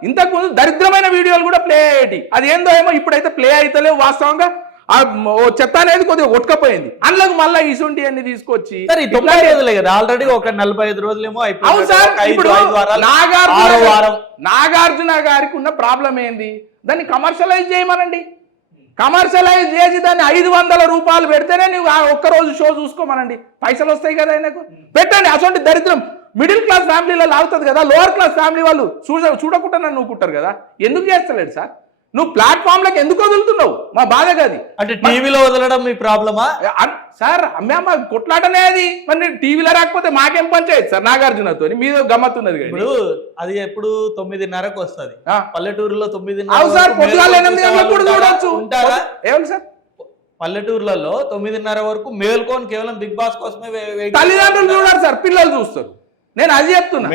ఇంతకుముందు దరిద్రమైన వీడియోలు కూడా ప్లే అయ్యేటి. అది ఏందో ఏమో ఇప్పుడైతే ప్లే అయితలేవు. వాస్తవంగా చెత్త అనేది కొద్దిగా ఒట్టుకపోయింది. అందులోకి మళ్ళీ ఇసుంటి అన్ని తీసుకొచ్చి ఆల్రెడీ ఒక 45 రోజులేమో నాగార్జున గారికి ఉన్న ప్రాబ్లం ఏంది? దాన్ని కమర్షియలైజ్ చేయమనండి. కమర్షియలైజ్ చేసి దాన్ని 500 రూపాయలు పెడితేనే నువ్వు ఒక్కరోజు షో చూసుకోమనండి. పైసలు వస్తాయి కదా ఆయనకు. పెట్టండి. అసలు దరిద్రం మిడిల్ క్లాస్ ఫ్యామిలీలో లాగుతుంది కదా. లోవర్ క్లాస్ ఫ్యామిలీ వాళ్ళు చూడకుండా నన్ను నూకుంటారు కదా. ఎందుకు చేస్తలేడు సార్? నువ్వు ప్లాట్ఫామ్లకు ఎందుకు వదులుతున్నావు? మా బాధ కాదు. అంటే టీవీలో వదలడం మీ ప్రాబ్లమా సార్? అమ్మ కొట్లాటనే అది. మరి టీవీలో రాకపోతే మాకేం పంచాయతీ సార్? నాగార్జునతో మీద గమ్మత్తున్నది. ఇప్పుడు అది ఎప్పుడు 9:30కు వస్తుంది. పల్లెటూరులో 9:30 సార్. పొద్దుగాల 8 గంటలకు కూడా చూడొచ్చు. ఉంటారా ఏమన్నా సార్? పల్లెటూర్లలో 9:30 వరకు మేల్కొని కేవలం బిగ్ బాస్ కోసమే తల్లిదండ్రులు చూడారు సార్, పిల్లలు చూస్తారు. నేను అది చెప్తున్నా.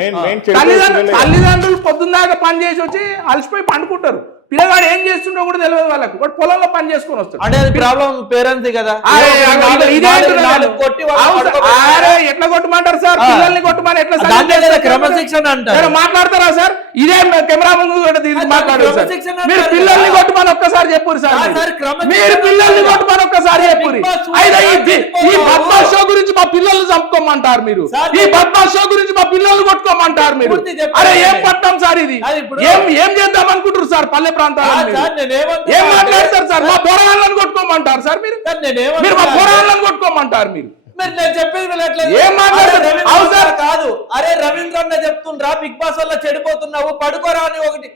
తల్లిదండ్రులు పొద్దున్నాక పని చేసి వచ్చి అలసిపోయి పండుకుంటారు. పిల్లగాడు ఏం చేస్తుండో కూడా తెలియదు వాళ్ళకు. వాడు పొలంలో పని చేసుకొని వస్తాడు. అంటే అది ప్రాబ్లం పేరెంట్స్ కదా. ఎట్లా కొట్టమంటారు సార్? పిల్లల్ని కొట్టమని ఎట్లా క్రమశిక్షణ అంటారు? మాట్లాడతారా సార్? ఇదే కెమెరా ముందు మాట్లాడారు సార్. మీరు పిల్లల్ని కొట్టమని ఒక్కసారి చెప్పురు సార్. మీరు పిల్లల్ని కొట్టమని ఒక్కసారి చెప్పురు. ఈ బద్మాష్ షో గురించి మా పిల్లల్ని చంపుకోమంటారు మీరు. ఈ బద్మాష్ షో గురించి మా పిల్లల్ని కొట్టుకోమంటారు మీరు. అరే ఏం పట్టాం సార్ ఇది? ఏం చేద్దాం అనుకుంటారు సార్? పల్లె ప్రాంతాలు ఏం మాట్లాడతారు సార్? మా పోరాళ్ళని కొట్టుకోమంటారు సార్ మీరు. మీరు మా పోరాళ్ళని కొట్టుకోమంటారు మీరు. నేను చెప్పేది ఏం మాట్లాడతారు కాదు. అరే రవీంద్ర అన్న చెప్తుండ్రా బిగ్ బాస్ వల్ల చెడిపోతున్నావు, పడుకోరా అని ఒకటి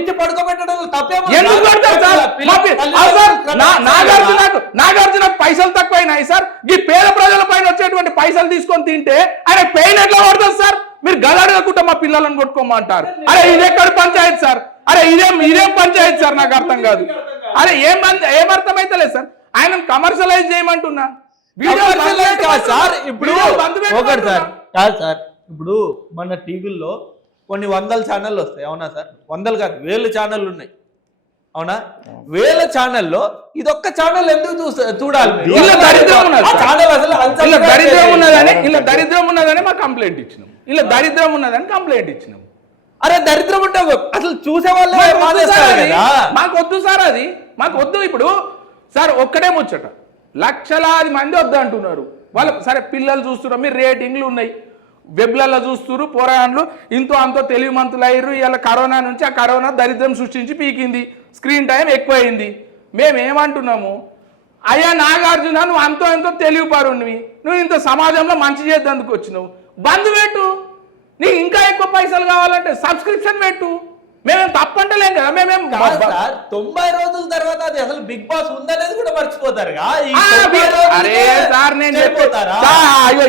ఇచ్చి పడుకోబెట్టడం తప్పేమో. ఎందుకు పెడతారు సార్? నాగార్జునకు పైసలు తక్కువైనాయి సార్. ఈ పేద ప్రజల పైన వచ్చేటువంటి పైసలు తీసుకొని తింటే ఆయన పెయిన్ ఎట్లా పడుతుంది సార్? మీరు గదడగకుండా మా పిల్లలను కొట్టుకోమంటారు. అరే ఇదెక్కడ పంచాయతీ సార్? అరే ఇదేం పంచాయతీ సార్? నాకు అర్థం కాదు. అరే ఏమర్థమైతే లేదు సార్. ఆయన కమర్షియలైజ్ చేయమంటున్నా. సార్ ఇప్పుడు ఒకటి సార్ కాదు సార్. ఇప్పుడు మన టీవీల్లో కొన్ని 100 ఛానళ్ళు వస్తాయి. అవునా సార్? 100 కాదు 1000 ఛానళ్ళు ఉన్నాయి. అవునా? 1000 ఛానల్లో ఇదొక్క ఛానల్ ఎందుకు చూడాలి? దరిద్రం ఉన్నదని మా కంప్లైంట్ ఇచ్చినాం. ఇలా దరిద్రం ఉన్నదని కంప్లైంట్ ఇచ్చినాం. అరే దరిద్రం ఉంటే అసలు చూసే వాళ్ళే మాకు వద్దు మానేస్తారు సార్ అది. కదా. మాకు వద్దు సార్ అది, మాకు వద్దు. ఇప్పుడు సార్ ఒక్కటే ముచ్చట, లక్షలాది మంది వద్దు అంటున్నారు వాళ్ళు. సరే పిల్లలు చూస్తున్నారు, మీరు రేటింగ్లు ఉన్నాయి, వెబ్లలో చూస్తున్నారు, పోరాళ్ళు ఇంతో అంతో తెలివిమంతులు అయ్యారు. ఇలా కరోనా నుంచి ఆ కరోనా దరిద్రం సృష్టించి పీకింది, స్క్రీన్ టైం ఎక్కువైంది. మేమేమంటున్నాము, అయ్యా నాగార్జున నువ్వు అంతో ఎంతో తెలివిపరునివి, నువ్వు ఇంత సమాజంలో మంచి చేద్దందుకు వచ్చినావు, బంద్ పెట్టు. నీకు ఇంకా ఎక్కువ పైసలు కావాలంటే సబ్స్క్రిప్షన్ పెట్టు. మేమేం తప్పంటలేం కదా. మేమేం కాదు సార్, 90 రోజుల తర్వాత అది అసలు బిగ్ బాస్ ఉందనేది కూడా మర్చిపోతారు. అరే సార్ నేను అయ్యో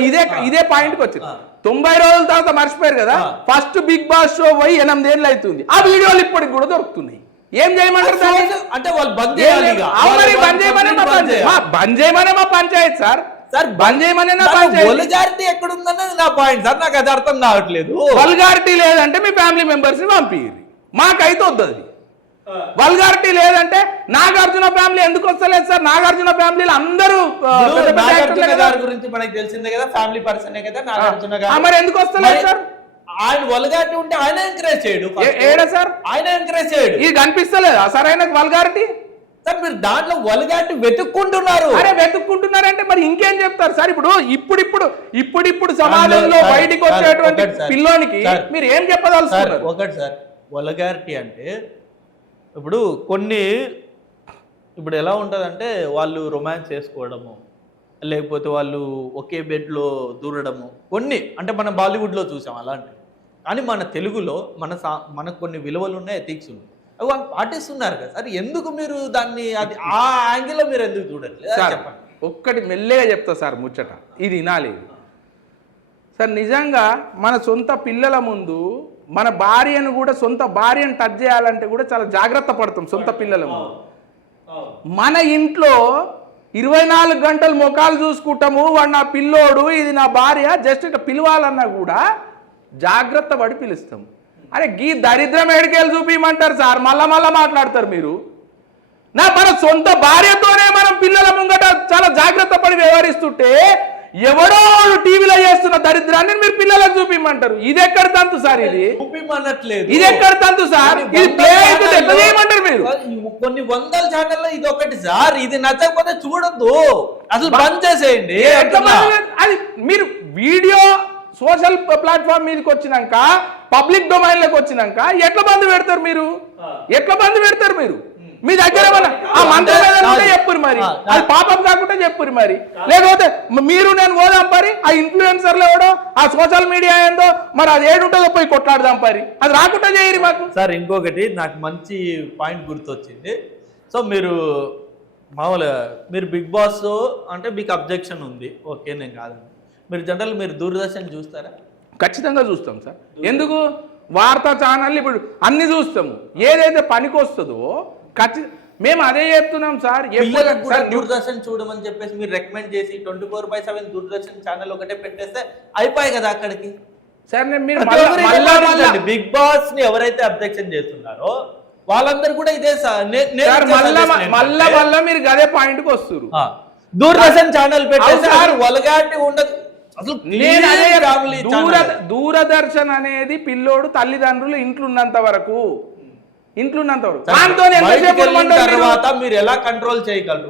ఇదే పాయింట్కి వచ్చింది. 90 రోజుల తర్వాత మర్చిపోయారు కదా. ఫస్ట్ బిగ్ బాస్ షో పోయి 8 ఏళ్ళు అవుతుంది, ఆ వీడియోలు ఇప్పటికి కూడా దొరుకుతున్నాయి. ఏం చేయమంటారు అంటే వాళ్ళు బంద్ చేయాలి. బంద్ చేయమనే మా పంచాయత్ సార్. సార్ బంద్ చేయమనే నా పంచాయత్. వల్గారిటీ ఎక్కడ ఉందన్నది నా పాయింట్ సార్, నాకు అది అర్థం కావట్లేదు. వల్గారిటీ లేదంటే మీ ఫ్యామిలీ మెంబర్స్ ని పంపియ్యండి, మాకైతే వద్దు అది. వల్గారిటీ లేదంటే నాగార్జున ఫ్యామిలీ ఎందుకు వస్తలేదు సార్? నాగార్జున ఫ్యామిలీలో అందరూ నాగార్జున గారి గురించి మనకి తెలిసిందే కదా, ఫ్యామిలీ పర్సనే కదా నాగార్జున గారు. మరి ఎందుకు వస్తలేదు సార్? ఆయన వల్గారిటీ ఉంటే ఆయన ఎంకరేజ్ చేయడు. ఏడా సార్ ఆయన ఎంకరేజ్ చేయడు. ఇది కనిపిస్తలేదా సార్ ఆయన వల్గారిటీ? సార్ మీరు దాంట్లో వల్గారిటీ వెతుక్కుంటున్నారు. అరే వెతుక్కుంటున్నారంటే మరి ఇంకేం చెప్తారు సార్? ఇప్పుడు సమాజంలో బయటికి వచ్చేటువంటి పిల్లోనికి మీరు ఏం చెప్పదలుచుకున్నారు? ఒకటి సార్, వల్గారిటీ అంటే ఇప్పుడు ఇప్పుడు ఎలా ఉంటుందంటే వాళ్ళు రొమాన్స్ చేసుకోవడము, లేకపోతే వాళ్ళు ఒకే బెడ్లో దూరడము, కొన్ని అంటే మనం బాలీవుడ్లో చూసాం అలాంటివి. కానీ మన తెలుగులో మనకు కొన్ని విలువలు ఉన్నాయి, ఎథిక్స్ ఉన్నాయి, అవి వాళ్ళు పాటిస్తున్నారు కదా సార్. ఎందుకు మీరు దాన్ని అది ఆ యాంగిల్లో మీరు ఎందుకు చూడట్లేదు చెప్పండి. ఒక్కటి మెల్లగా చెప్తా సార్ ముచ్చట, ఇది వినాలి సార్. నిజంగా మన సొంత పిల్లల ముందు మన భార్యను కూడా, సొంత భార్యను టచ్ చేయాలంటే కూడా చాలా జాగ్రత్త పడతాం సొంత పిల్లల ముందు. మన ఇంట్లో 24 గంటలు ముఖాలు చూసుకుంటాము, వాడు నా పిల్లోడు, ఇది నా భార్య, జస్ట్ ఇట్లా పిలవాలన్నా కూడా జాగ్రత్త పడి పిలుస్తాం. అరే గీ దరిద్రం ఎడికేలు చూపించమంటారు సార్, మళ్ళా మాట్లాడతారు మీరు. మన సొంత భార్యతోనే మనం పిల్లల ముంగట చాలా జాగ్రత్త పడి వ్యవహరిస్తుంటే ఎవడో టీవీలో చేస్తున్న దరిద్రాన్ని మీరు పిల్లలకు చూపించమంటారు. ఇది ఎక్కడ తంతు సార్? ఇది చూపించట్లేదు, ఇది ఎక్కడ తంతు సార్? ఇది ప్లే అయితే ఎట్లా చేయమంటారు మీరు? కొన్ని వందల ఛానల్లో ఇది ఒకటి సార్. ఇది నచ్చకపోతే చూడొద్దు, అసలు బంద్ చేసేయండి. అది మీరు వీడియో సోషల్ ప్లాట్ఫామ్ మీదకి వచ్చినాక, పబ్లిక్ డొమైన్ లోకి వచ్చినాక ఎట్లా బంద్ పెడతారు మీరు? మీ దగ్గర ఆ మంత్రం ఏదైనా చెప్పురు మరి, అది పాపం కాకుండా చెప్పురు మరి. లేకపోతే మీరు నేను పోదాం పరి, ఆ ఇన్ఫ్లుయెన్సర్లు ఎవడో, ఆ సోషల్ మీడియా ఏందో మరి అది ఏడుంటుందో పోయి కొట్లాడదాం పరి, అది రాకుండా చేయరు మాకు. సార్ ఇంకొకటి నాకు మంచి పాయింట్ గుర్తొచ్చింది. సో మీరు మామూలుగా మీరు బిగ్ బాస్ అంటే మీకు అబ్జెక్షన్ ఉంది, ఓకే నేను కాదు. మీరు దూరదర్శన్ చూస్తారా? ఖచ్చితంగా చూస్తాం సార్. ఎందుకు? వార్తా ఛానళ్ళు ఇప్పుడు అన్ని చూస్తాము, ఏదైతే పనికి వస్తుందో మేము అదే చెప్తున్నాం సార్. దూరదర్శన్ చూడమని చెప్పేసి మీరు రికమెండ్ చేసి 24/7 దూరదర్శన్ ఛానల్ ఒకటే పెట్టేస్తే అయిపోయి కదా అక్కడికి. సార్ మీరు బిగ్ బాస్ ని ఎవరైతే అబ్జెక్షన్ చేస్తున్నారో వాళ్ళందరూ కూడా ఇదే మళ్ళా మీరు అదే పాయింట్ కి వస్తారు. దూరదర్శన్ ఛానల్ పెట్టేసి వల్గారిటీ ఉండదు అసలు. దూరదర్శన్ అనేది పిల్లోడు తల్లిదండ్రులు ఇంట్లున్నంత వరకు తర్వాత మీరు ఎలా కంట్రోల్ చేయగలరు?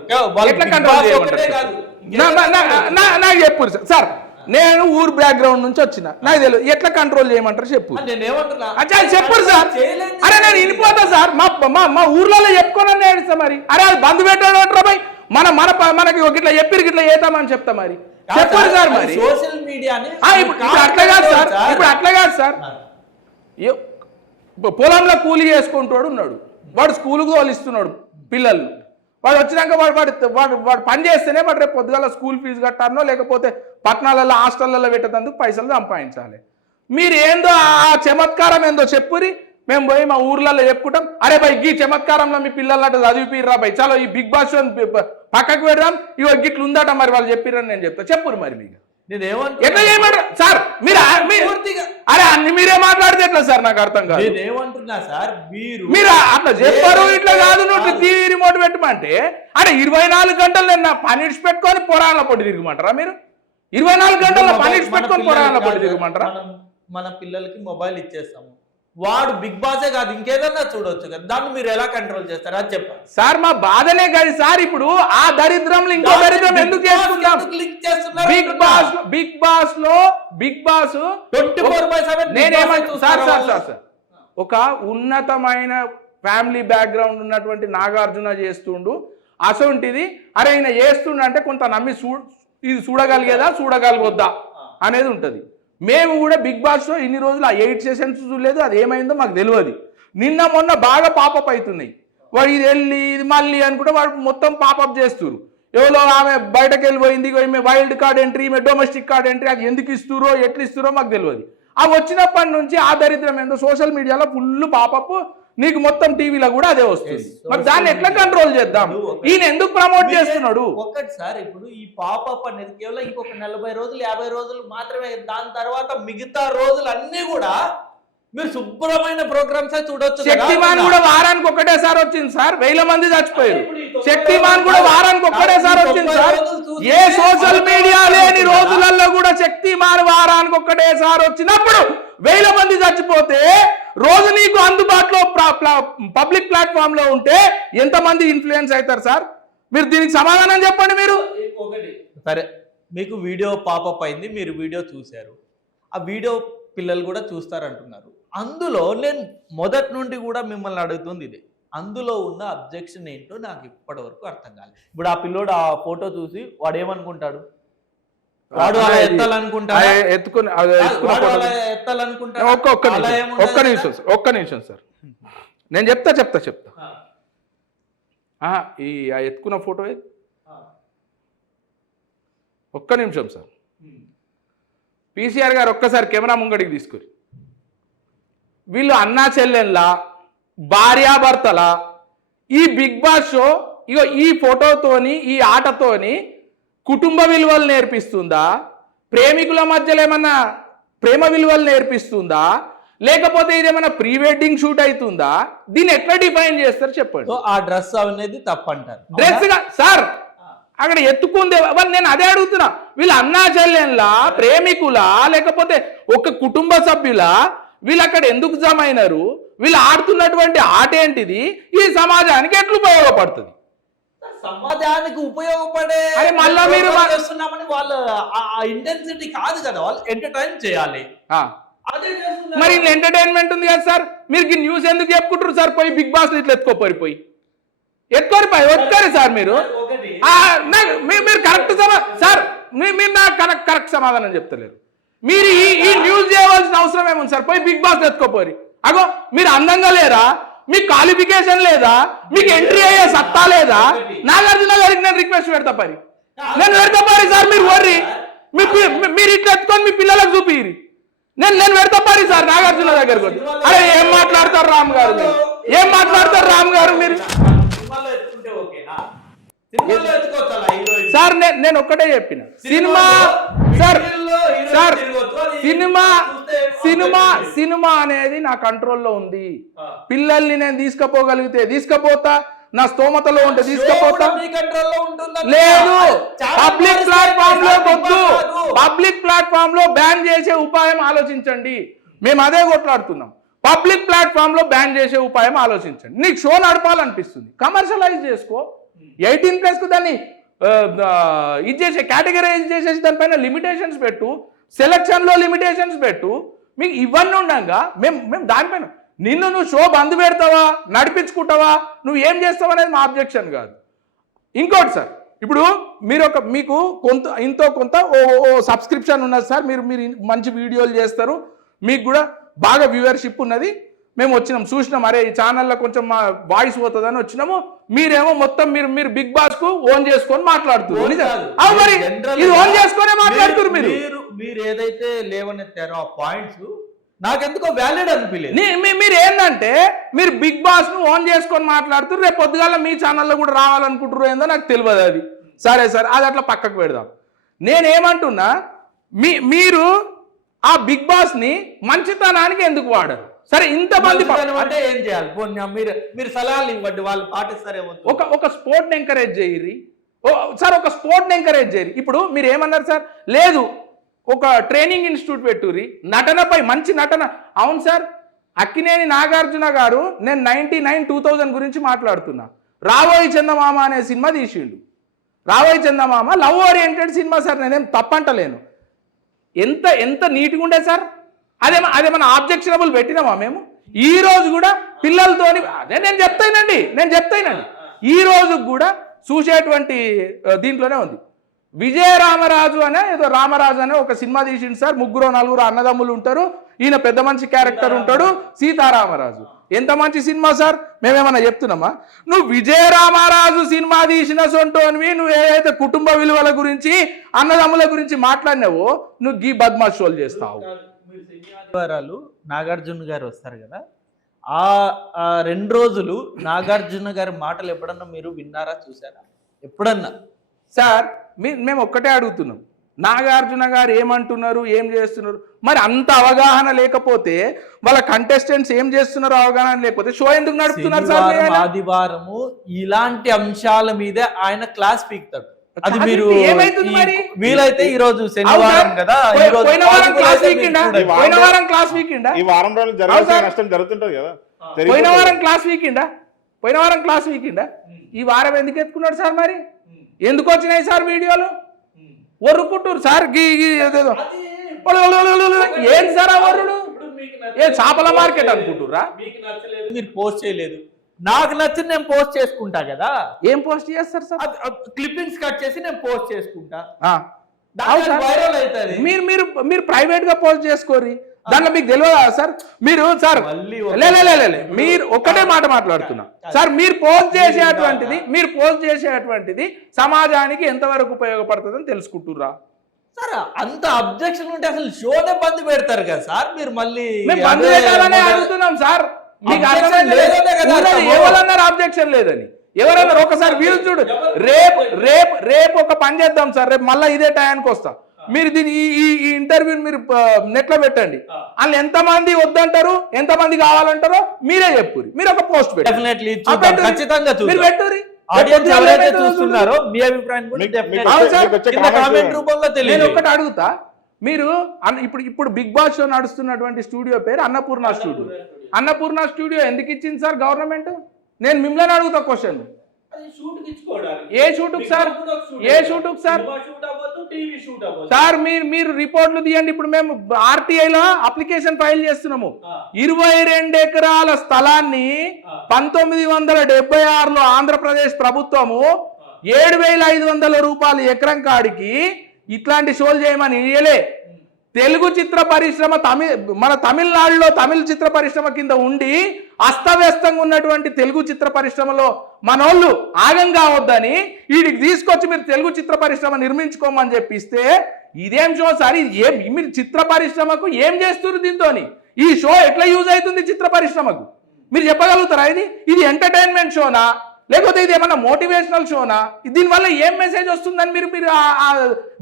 నాకు చెప్పు సార్, నేను ఊరు బ్యాక్గ్రౌండ్ నుంచి వచ్చిన, నాకు తెలియదు ఎట్లా కంట్రోల్ చేయమంటారు చెప్పు. చెప్పరు సార్. అరే నేను వినిపోతా సార్, మా ఊర్లలో చెప్పుకోనని ఏడుస్తా మరి. అరే అది బంద్ పెట్టాడు అంటారా భయ్, మనకి ఇట్లా గిట్లా చేద్దామని చెప్తా మరి. చెప్పండి సార్ మరి. సోషల్ మీడియా ఇప్పుడు అట్లా కాదు సార్. పొలంలో కూలి చేసుకుంటాడు ఉన్నాడు, వాడు స్కూల్కి తోలిస్తున్నాడు పిల్లలు. వాడు వచ్చినాక వాడు పని చేస్తేనే వాడు రేపు పొద్దుగాల స్కూల్ ఫీజు కట్టాలనో లేకపోతే పట్టణాలలో హాస్టళ్లలో పెట్టేందుకు పైసలు సంపాదించాలి. మీరు ఏందో ఆ చమత్కారం ఏందో చెప్పురి, మేము పోయి మా ఊర్లలో చెప్పుకుంటాం. అరే భయ్ ఈ చమత్కారంలో మీ పిల్లలంటే చదివిపిర్రా భయ్, చాలా ఈ బిగ్ బాస్ పక్కకు పెడదాం, ఇగో గిట్లు ఉందట మరి వాళ్ళు చెప్పిర్రని నేను చెప్తా. చెప్పురు మరి మీకు ఎట్లా చేయమంటారు సార్? అరే అన్ని మీరే మాట్లాడితే ఎట్లా సార్? నాకు అర్థం కాదు. నేనేమంటున్నా సార్, మీరు అట్లా చెప్పారు ఇట్లా కాదు, నువ్వు టీవీ రిమోట్ పెట్టమంటే అరే 24 గంటలు నేను పని పెట్టుకొని పొరాల పొడి తిరగమంటారా మీరు? 24 గంటల పని పెట్టుకొని పొరాల పొడి తిరగమంటారా? మన పిల్లలకి మొబైల్ ఇచ్చేస్తాము, వాడు బిగ్ బాసే కాదు ఇంకేదన్నా చూడొచ్చు కదా, దాన్ని మీరు ఎలా కంట్రోల్ చేస్తారు అది చెప్పండి సార్. మా బాధనే కాదు సార్. ఇప్పుడు ఆ దరిద్రంలో ఇంకో దరిద్రం ఎందుకు చేసుకుంటాం? బిగ్ బాస్ 24/7 నేనేమంటా సార్, ఒక ఉన్నతమైన ఫ్యామిలీ బ్యాక్గ్రౌండ్ ఉన్నటువంటి నాగార్జున చేస్తుండు అసొంటిది. అరే ఈయన చేస్తుండ అంటే కొంత నమ్మి ఇది చూడగలగొద్దా అనేది ఉంటుంది. మేము కూడా బిగ్ బాస్ షో ఇన్ని రోజులు ఆ 8 సెషన్స్ చూడలేదు, అది ఏమైందో మాకు తెలియదు. నిన్న మొన్న బాగా పాపప్ అవుతున్నాయి. వాడు ఇది వెళ్ళి ఇది మళ్ళీ అనుకుంటే వాడు మొత్తం పాపప్ చేస్తున్నారు. ఎవరో ఆమె బయటకు వెళ్ళిపోయింది, ఈమె వైల్డ్ కార్డ్ ఎంట్రీ, ఈమె డొమెస్టిక్ కార్డ్ ఎంట్రీ, అది ఎందుకు ఇస్తురో ఎట్లు ఇస్తురో మాకు తెలియదు. అవి వచ్చినప్పటి నుంచి ఆ దరిద్రం ఏందో సోషల్ మీడియాలో ఫుల్ పాపప్, నీకు మొత్తం టీవీలో కూడా అదే వస్తుంది. మరి దాన్ని ఎట్లా కంట్రోల్ చేద్దాం? ఈయన ఎందుకు ప్రమోట్ చేస్తున్నాడు? ఒక్కటి సార్, ఇప్పుడు ఈ పాపప్ అనేది కేవలం ఇంకొక 40 రోజులు 50 రోజులు మాత్రమే. దాని తర్వాత మిగతా రోజులు అన్ని కూడా మీరు శుభ్రమైన ప్రోగ్రామ్స్ చూడొచ్చు. శక్తిమాన్ కూడా వారానికి ఒక్కటేసారి వచ్చింది సార్, 1000 మంది చచ్చిపోయారు. శక్తిమాన్ కూడా వారానికి ఒక్కటేసారి వచ్చింది సార్. ఏ సోషల్ మీడియా లేని రోజులలో కూడా శక్తిమాన్ వారానికి ఒక్కటేసారి వచ్చినప్పుడు 1000 మంది చచ్చిపోతే, రోజు నీకు అందుబాటులో పబ్లిక్ ప్లాట్ఫామ్ లో ఉంటే ఎంతమంది ఇన్ఫ్లుయెన్స్ అవుతారు సార్? మీరు దీనికి సమాధానం చెప్పండి. మీరు సరే, మీకు వీడియో పాపప్ అయింది, మీరు వీడియో చూశారు, ఆ వీడియో పిల్లలు కూడా చూస్తారంటున్నారు. అందులో నేను మొదటి నుండి కూడా మిమ్మల్ని అడుగుతుంది ఇది, అందులో ఉన్న అబ్జెక్షన్ ఏంటో నాకు ఇప్పటి వరకు అర్థం కాలేదు. ఇప్పుడు ఆ పిల్లోడు ఆ ఫోటో చూసి వాడు ఏమనుకుంటాడు? వాడు అలా ఎత్తాలనుకుంటాడు, ఒక్క నిమిషం సార్, నేను చెప్తా. ఈ ఎత్తుకున్న ఫోటో ఒక్క నిమిషం సార్. పీసీఆర్ గారు ఒక్కసారి కెమెరా ముంగడికి తీసుకుని, వీళ్ళు అన్నా చెల్లెళ్ళ భార్యాభర్తల ఈ బిగ్ బాస్ షో ఇగో ఈ ఫోటోతోని ఈ ఆటతోని కుటుంబ విలువలు నేర్పిస్తుందా? ప్రేమికుల మధ్యలో ఏమన్నా ప్రేమ విలువలు నేర్పిస్తుందా? లేకపోతే ఇదేమన్నా ప్రీ వెడ్డింగ్ షూట్ అవుతుందా? దీన్ని ఎట్లా డిఫైన్ చేస్తారు చెప్పండి. ఆ డ్రెస్ అనేది తప్పంటారు. డ్రెస్ సార్ అక్కడ ఎత్తుకుందే, నేను అదే అడుగుతున్నా. వీళ్ళు అన్నా చెల్లెన్లా, ప్రేమికులా, లేకపోతే ఒక కుటుంబ సభ్యులా? వీళ్ళు అక్కడ ఎందుకు జమ అయినారు? వీళ్ళు ఆడుతున్నటువంటి ఆట ఏంటిది? ఈ సమాజానికి ఎట్లు ఉపయోగపడుతుంది? సమాజానికి ఉపయోగపడే మళ్ళా మీరు చేస్తున్నామని వాళ్ళ ఇంటెన్సిటీ కాదు కదా, వాళ్ళు ఎంటర్టైన్ చేయాలి. మరి ఎంటర్టైన్మెంట్ ఉంది కదా సార్. మీరు న్యూస్ ఎందుకు చెప్పుకుంటారు సార్? పోయి బిగ్ బాస్ ఇట్లా ఎత్తుకోపోయి ఒక్కరి సార్ మీరు కరెక్ట్ సార్, మీరు నాకు కరెక్ట్ సమాధానం చెప్తలేరు. మీరు ఈ న్యూస్ చేయవలసిన అవసరం ఏముంది సార్? పోయి బిగ్ బాస్ ఎత్తుకోపోయి. అగో మీరు అందంగా లేరా? మీకు క్వాలిఫికేషన్ లేదా? మీకు ఎంట్రీ అయ్యే సత్తా లేదా? నాగార్జున గారికి నేను రిక్వెస్ట్ పెడతా పరి, నేను పెడతా పరి సార్. మీరు వర్రి మీరు ఇట్లా ఎత్తుకొని మీ పిల్లలకు చూపిరి. నేను పెడతా పరి సార్ నాగార్జున దగ్గరకు. అరే ఏం మాట్లాడతారు రామ్ గారు? ఏం మాట్లాడతారు రామ్ గారు మీరు? సార్ నేను ఒక్కటే చెప్పిన, సినిమా సార్ సార్ సినిమా అనేది నా కంట్రోల్లో ఉంది. పిల్లల్ని నేను తీసుకుపోగలిగితే తీసుకుపోతా, నా స్తోమతలో ఉంటే తీసుకుపోతా. లేదు, పబ్లిక్ ప్లాట్ఫామ్ లో వద్దు, పబ్లిక్ ప్లాట్ఫామ్ లో బ్యాన్ చేసే ఉపాయం ఆలోచించండి. మేము అదే కొట్లాడుతున్నాం. పబ్లిక్ ప్లాట్ఫామ్ లో బ్యాన్ చేసే ఉపాయం ఆలోచించండి. నీకు షో నడపాలనిపిస్తుంది, కమర్షియలైజ్ చేసుకో. 18+ కు దాన్ని ఇది చేసే కేటగరైజ్ చేసేసి దానిపైన లిమిటేషన్స్ పెట్టు, సెలక్షన్లో లిమిటేషన్స్ పెట్టు. మీకు ఇవన్నీ ఉండగా మేము దానిపైన నువ్వు షో బంద్ పెడతావా, నడిపించుకుంటావా, నువ్వు ఏం చేస్తావు అనేది మా అబ్జెక్షన్ కాదు. ఇంకోటి సార్, ఇప్పుడు మీకు కొంత సబ్స్క్రిప్షన్ ఉన్నది సార్. మీరు మంచి వీడియోలు చేస్తారు, మీకు కూడా బాగా వ్యూవర్షిప్ ఉన్నది. మేము వచ్చినాం, చూసినాం, అరే ఈ ఛానల్లో కొంచెం మా వాయిస్ పోతుందని వచ్చినాము. మీరేమో మొత్తం మీరు బిగ్ బాస్ కు ఓన్ చేసుకొని మాట్లాడుతున్నారు. మరి ఇది ఓన్ చేసుకునే మాట్లాడుతున్నారు మీరు ఏదైతే లేవనెత్తారో ఆ పాయింట్స్ నాకెందుకో వ్యాలిడ్ అనిపించలేదు. మీరు ఏంటంటే మీరు బిగ్ బాస్ ను ఓన్ చేసుకొని మాట్లాడుతున్నారు. రేపు పొద్దుగాల మీ ఛానల్లో కూడా రావాలనుకుంటున్నారు ఏందో నాకు తెలియదు. అది సరే సార్, అది అట్లా పక్కకు పెడదాం. నేనేమంటున్నా, మీరు ఆ బిగ్ బాస్ ని మంచితనానికి ఎందుకు వాడరు? సరే ఇంతమంది అంటే ఏం చేయాలి? మీరు సలహాలు ఇవ్వండి, వాళ్ళు పాటిస్తారేమో. ఒక స్పోర్ట్ని ఎంకరేజ్ చేయరి సార్, ఒక స్పోర్ట్ని ఎంకరేజ్ చేయరు. ఇప్పుడు మీరు ఏమన్నారు సార్? లేదు, ఒక ట్రైనింగ్ ఇన్స్టిట్యూట్ పెట్టుర్రి, నటనపై మంచి నటన. అవును సార్, అక్కినేని నాగార్జున గారు నేను 99-2000 గురించి మాట్లాడుతున్నా. రాబోయి చందమామ అనే సినిమా తీసిండు. రాబోయి చందమామ లవ్ ఓరియంటెడ్ సినిమా సార్, నేనేం తప్పంటలేను. ఎంత నీట్గా ఉండే సార్, అదేమన్నా ఆబ్జెక్షనబుల్ పెట్టినామా మేము? ఈ రోజు కూడా పిల్లలతోని నేను చెప్తానండి ఈ రోజు కూడా చూసేటువంటి దీంట్లోనే ఉంది. విజయ రామరాజు అనే ఏదో రామరాజు అనే ఒక సినిమా తీసిండు సార్. 3-4 అన్నదమ్ములు ఉంటారు, ఈయన పెద్ద మంచి క్యారెక్టర్ ఉంటాడు, సీతారామరాజు. ఎంత మంచి సినిమా సార్, మేమేమన్నా చెప్తున్నామా? నువ్వు విజయ రామరాజు సినిమా తీసిన సొంటోనివి, నువ్వు ఏదైతే కుటుంబ విలువల గురించి అన్నదమ్ముల గురించి మాట్లాడినావో నువ్వు గీ బద్మాష్ షోలు చేస్తావు. ఆదివారాలు నాగార్జున గారు వస్తారు కదా, ఆ 2 రోజులు నాగార్జున గారి మాటలు ఎప్పుడన్నా మీరు విన్నారా, చూసారా ఎప్పుడన్నా? సార్ మేము ఒక్కటే అడుగుతున్నాం, నాగార్జున గారు ఏమంటున్నారు, ఏం చేస్తున్నారు? మరి అంత అవగాహన లేకపోతే వాళ్ళ కంటెస్టెంట్స్ ఏం చేస్తున్నారో అవగాహన లేకపోతే షో ఎందుకు నడుపుతున్నారు సార్? ఆదివారము ఇలాంటి అంశాల మీద ఆయన క్లాస్ పీకుతాడు. అది మీరు వీలైతే ఈ రోజు శనివారం కదా, పోయిన వారం క్లాస్ వీకిండా? ఈ వారం రోజులు జరగాల్సిన నష్టం జరుగుతుంటది కదా. పోయిన వారం క్లాస్ వీకిండా? ఈ వారం ఎందుకు ఎత్తుకున్నాడు సార్? మరి ఎందుకు వచ్చినాయి సార్ వీడియోలు? ఒర్రుకుంటారు సార్, ఏంటి సార్ ఆ వర్రుడు? ఏ చేపల మార్కెట్ అనుకుంటుర్రా? మీరు పోస్ట్ చేయలేదు, నాకు నచ్చింది నేను పోస్ట్ చేసుకుంటా కదా. ఏం పోస్ట్ చేస్తారు సార్? క్లిప్పింగ్స్ కట్ చేసి నేను పోస్ట్ చేసుకుంటా, వైరల్ అవుతుంది. మీరు ప్రైవేట్ గా పోస్ట్ చేసుకోరి, దాంట్లో మీకు తెలియదా సార్? మీరు సార్ మీరు ఒక్కటే మాట మాట్లాడుతున్నా సార్. మీరు పోస్ట్ చేసేటువంటిది సమాజానికి ఎంతవరకు ఉపయోగపడుతుందని తెలుసుకుంటుర్రా సార్? అంత అబ్జెక్షన్ ఉంటే అసలు షోనే బంద్ పెడతారు కదా సార్. మీరు మళ్ళీ బంద్ పెట్టాలనే అడుగుతున్నాం సార్. మీకు ఎవరన్నారు ఆబ్జెక్షన్ లేదని? ఎవరన్నారు? ఒకసారి వీలు చూడు. రేపు ఒక పని చేద్దాం సార్, రేపు మళ్ళీ ఇదే టయానికి వస్తా. మీరు దీని ఈ ఇంటర్వ్యూని మీరు నెట్ లో పెట్టండి. అందులో ఎంతమంది వద్దంటారు, ఎంతమంది కావాలంటారో మీరే చెప్పుర్రి. మీరు ఒక పోస్ట్ పెట్టండి, మీరు పెట్టుర్రి. నేను ఒక్కటి అడుగుతా, మీరు ఇప్పుడు బిగ్ బాస్ షో నడుస్తున్నటువంటి స్టూడియో పేరు అన్నపూర్ణ స్టూడియో. అన్నపూర్ణ స్టూడియో ఎందుకు ఇచ్చింది సార్ గవర్నమెంట్? నేను మిమ్మల్ని అడుగుతా క్వశ్చన్. ఏ షూటుకు సార్? సార్ మీరు రిపోర్ట్లు తీయండి. ఇప్పుడు మేము ఆర్టీఐలో అప్లికేషన్ ఫైల్ చేస్తున్నాము. 22 ఎకరాల స్థలాన్ని 1976లో ఆంధ్రప్రదేశ్ ప్రభుత్వము 7,500 రూపాయలు ఎకరం కాడికి ఇట్లాంటి షోలు చేయమని ఇయ్యలే. తెలుగు చిత్ర పరిశ్రమ మన తమిళనాడులో తమిళ చిత్ర పరిశ్రమ కింద ఉండి అస్తవ్యస్తంగా ఉన్నటువంటి తెలుగు చిత్ర పరిశ్రమలో మనోళ్ళు ఆగం కావద్దని వీడికి తీసుకొచ్చి మీరు తెలుగు చిత్ర పరిశ్రమ నిర్మించుకోమని చెప్పిస్తే ఇదేం షో సార్? ఇది మీరు చిత్ర పరిశ్రమకు ఏం చేస్తున్నారు దీంతో? ఈ షో ఎట్లా యూజ్ అవుతుంది చిత్ర పరిశ్రమకు? మీరు చెప్పగలుగుతారా? ఇది ఎంటర్టైన్మెంట్ షోనా, లేకపోతే ఇది ఏమన్నా మోటివేషనల్ షోనా? దీనివల్ల ఏం మెసేజ్ వస్తుందని మీరు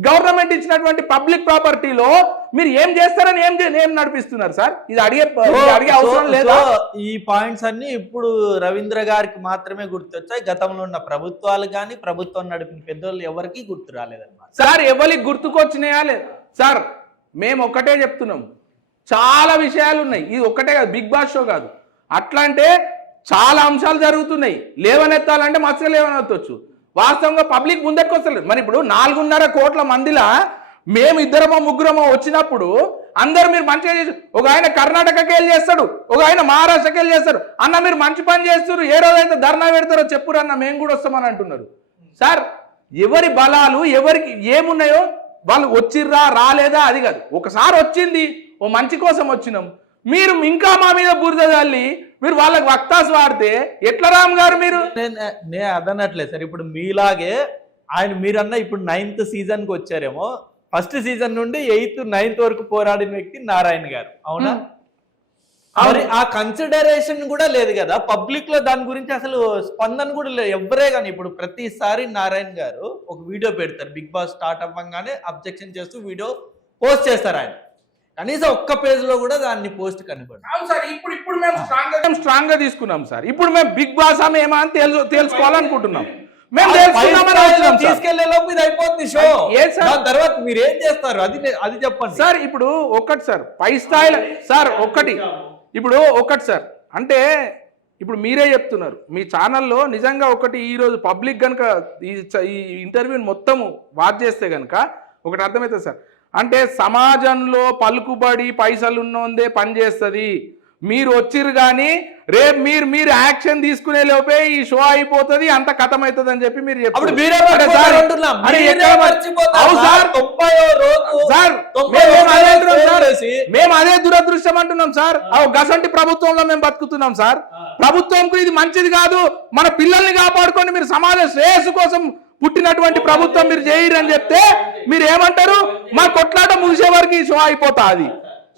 గవర్నమెంట్ ఇచ్చినటువంటి పబ్లిక్ ప్రాపర్టీలో మీరు ఏం చేస్తారని ఏం నడిపిస్తున్నారు సార్? ఇది అడిగే అవసరం లేదా? ఈ పాయింట్స్ అన్ని ఇప్పుడు రవీంద్ర గారికి మాత్రమే గుర్తొచ్చాయి. గతంలో ఉన్న ప్రభుత్వాలు కానీ ప్రభుత్వం నడిపిన పెద్దోళ్ళు ఎవరికి గుర్తు రాలేదన్నమాట. సార్ ఎవరికి గుర్తుకొచ్చినాయా లేదు సార్? మేము ఒక్కటే చెప్తున్నాం, చాలా విషయాలు ఉన్నాయి. ఇది ఒక్కటే కాదు, బిగ్ బాస్ షో కాదు. అట్లా అంటే చాలా అంశాలు జరుగుతున్నాయి. లేవనెత్తాలంటే మత్స్య లేవనెత్తవచ్చు. వాస్తవంగా పబ్లిక్ ముందరికి వస్తలేదు. మరి ఇప్పుడు 4.5 కోట్ల మందిలా మేము 2-3 వచ్చినప్పుడు అందరు మీరు మంచిగా చేసి, ఒక ఆయన కర్ణాటకకి వెళ్ళి చేస్తాడు, ఒక ఆయన మహారాష్ట్రకి వెళ్ళి చేస్తారు. అన్న మీరు మంచి పని చేస్తారు, ఏ రోజైతే ధర్నా పెడతారో చెప్పురు అన్న, మేము కూడా వస్తామని అంటున్నారు. సార్ ఎవరి బలాలు ఎవరికి ఏమున్నాయో వాళ్ళు వచ్చిర్రా రాలేదా అది కాదు. ఒకసారి వచ్చింది, ఓ మంచి కోసం వచ్చినాం. మీరు ఇంకా మా మీద బురద చల్లి మీరు వాళ్ళకి వక్తాసు వాడితే ఎట్లా రామ్ గారు? మీరు నేను అదనట్లేదు సార్. ఇప్పుడు మీలాగే మీరన్నా ఇప్పుడు 9th సీజన్కి వచ్చారేమో. ఫస్ట్ సీజన్ నుండి 8th 9th వరకు పోరాడిన వ్యక్తి నారాయణ గారు, అవునా? మరి ఆ కన్సిడరేషన్ కూడా లేదు కదా పబ్లిక్ లో. దాని గురించి అసలు స్పందన కూడా లేదు ఎవరే. కానీ ఇప్పుడు ప్రతిసారి నారాయణ గారు ఒక వీడియో పెడతారు, బిగ్ బాస్ స్టార్ట్ అవ్వగానే అబ్జెక్షన్ చేస్తూ వీడియో పోస్ట్ చేస్తారు. ఆయన కనీసం ఒక్క పేజ్ లో కూడా దాన్ని పోస్ట్ కనబడదు. ఇప్పుడు మేము స్ట్రాంగ్ గా తీసుకున్నాం సార్. ఇప్పుడు మేము బిగ్ బాస్ ఏమా అని తెలుసుకోవాలనుకుంటున్నాం. మేము తీసుకెళ్లే లోపు ఇది అయిపోతుంది షో. తర్వాత మీరు ఏం చేస్తారు అది చెప్పండి సార్. ఇప్పుడు ఒకటి సార్, పై స్థాయిలో సార్ ఒకటి ఇప్పుడు ఒకటి సార్, అంటే ఇప్పుడు మీరే చెప్తున్నారు మీ ఛానల్లో నిజంగా ఒకటి ఈరోజు పబ్లిక్ కనుక ఈ ఇంటర్వ్యూని మొత్తము వాచ్ చేస్తే కనుక ఒకటి అర్థమవుతుంది సార్. అంటే సమాజంలో పలుకుబడి పైసలు ఉన్నోందే పనిచేస్తుంది. మీరు వచ్చిర్రు కానీ రేపు మీరు యాక్షన్ తీసుకునే లోపే ఈ షో అయిపోతుంది, అంత కథం అవుతుంది అని చెప్పి మీరు చెప్పారు. మేము అదే దురదృష్టం అంటున్నాం సార్. గసంటి ప్రభుత్వంలో మేము బతుకుతున్నాం సార్. ప్రభుత్వంకు ఇది మంచిది కాదు. మన పిల్లల్ని కాపాడుకొని మీరు సమాజ శ్రేయస్సు కోసం పుట్టినటువంటి ప్రభుత్వం మీరు చేయరు అని చెప్తే మీరు ఏమంటారు? మా కొట్లాట ముగిసే వరకు ఈ షో అయిపోతా, అది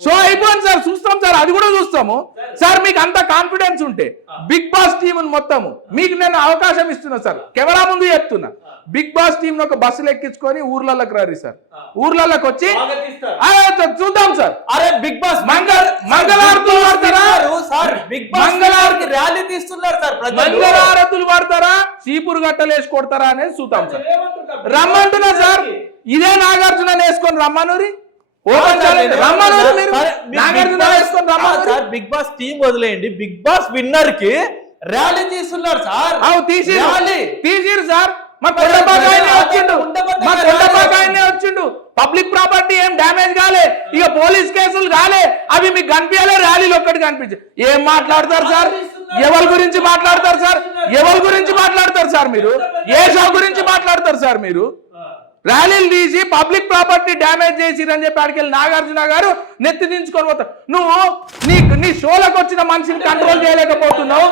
షో అయిపోయింది సార్. చూస్తాం సార్, అది కూడా చూస్తాము సార్. మీకు అంత కాన్ఫిడెన్స్ ఉంటే బిగ్ బాస్ టీం మొత్తము మీకు నేను అవకాశం ఇస్తున్నా సార్, కెమెరా ముందు చెప్తున్నా. బిగ్ బాస్ టీం ఒక బస్సులు ఎక్కించుకొని ఊర్లలోకి రారి సార్. ఊర్లలోకి వచ్చి చూద్దాం సార్. అరే బిగ్ బాస్ మంగళారతులు వాడతారా? ర్యాలీ తీస్తున్నారు సార్. మంగళారతులు వాడతారా, చీపురు గట్టలు వేసి కొడతారా అనేది చూద్దాం సార్. రమ్మంటున్నా సార్. ఇదే నాగార్జున వేసుకొని రమ్మనూరి బిగ్ బాస్ టీం వదిలేయండి, బిగ్ బాస్ విన్నర్ కి ర్యాలీ తీస్తున్నారు సార్. తీసిరు సార్. మా కొండపాకాయనే వచ్చిండు. పబ్లిక్ ప్రాపర్టీ ఏం డ్యామేజ్ కాలే, ఇక పోలీస్ కేసులు కాలే, అవి మీకు కనిపించాలే. ర్యాలీలు ఒక్కటి కనిపించే. ఏం మాట్లాడతారు సార్? ఎవరి గురించి మాట్లాడతారు సార్? ఎవరి గురించి మాట్లాడతారు సార్? మీరు ఏ షో గురించి మాట్లాడతారు సార్? మీరు ర్యాలీలు తీసి పబ్లిక్ ప్రాపర్టీ డ్యామేజ్ చేసిరని చెప్పి అడికెళ్ళి నాగార్జున గారు నెత్తి దించుకొని పోతారు. నువ్వు నీ షోలకు వచ్చిన మనిషిని కంట్రోల్ చేయలేకపోతున్నావు.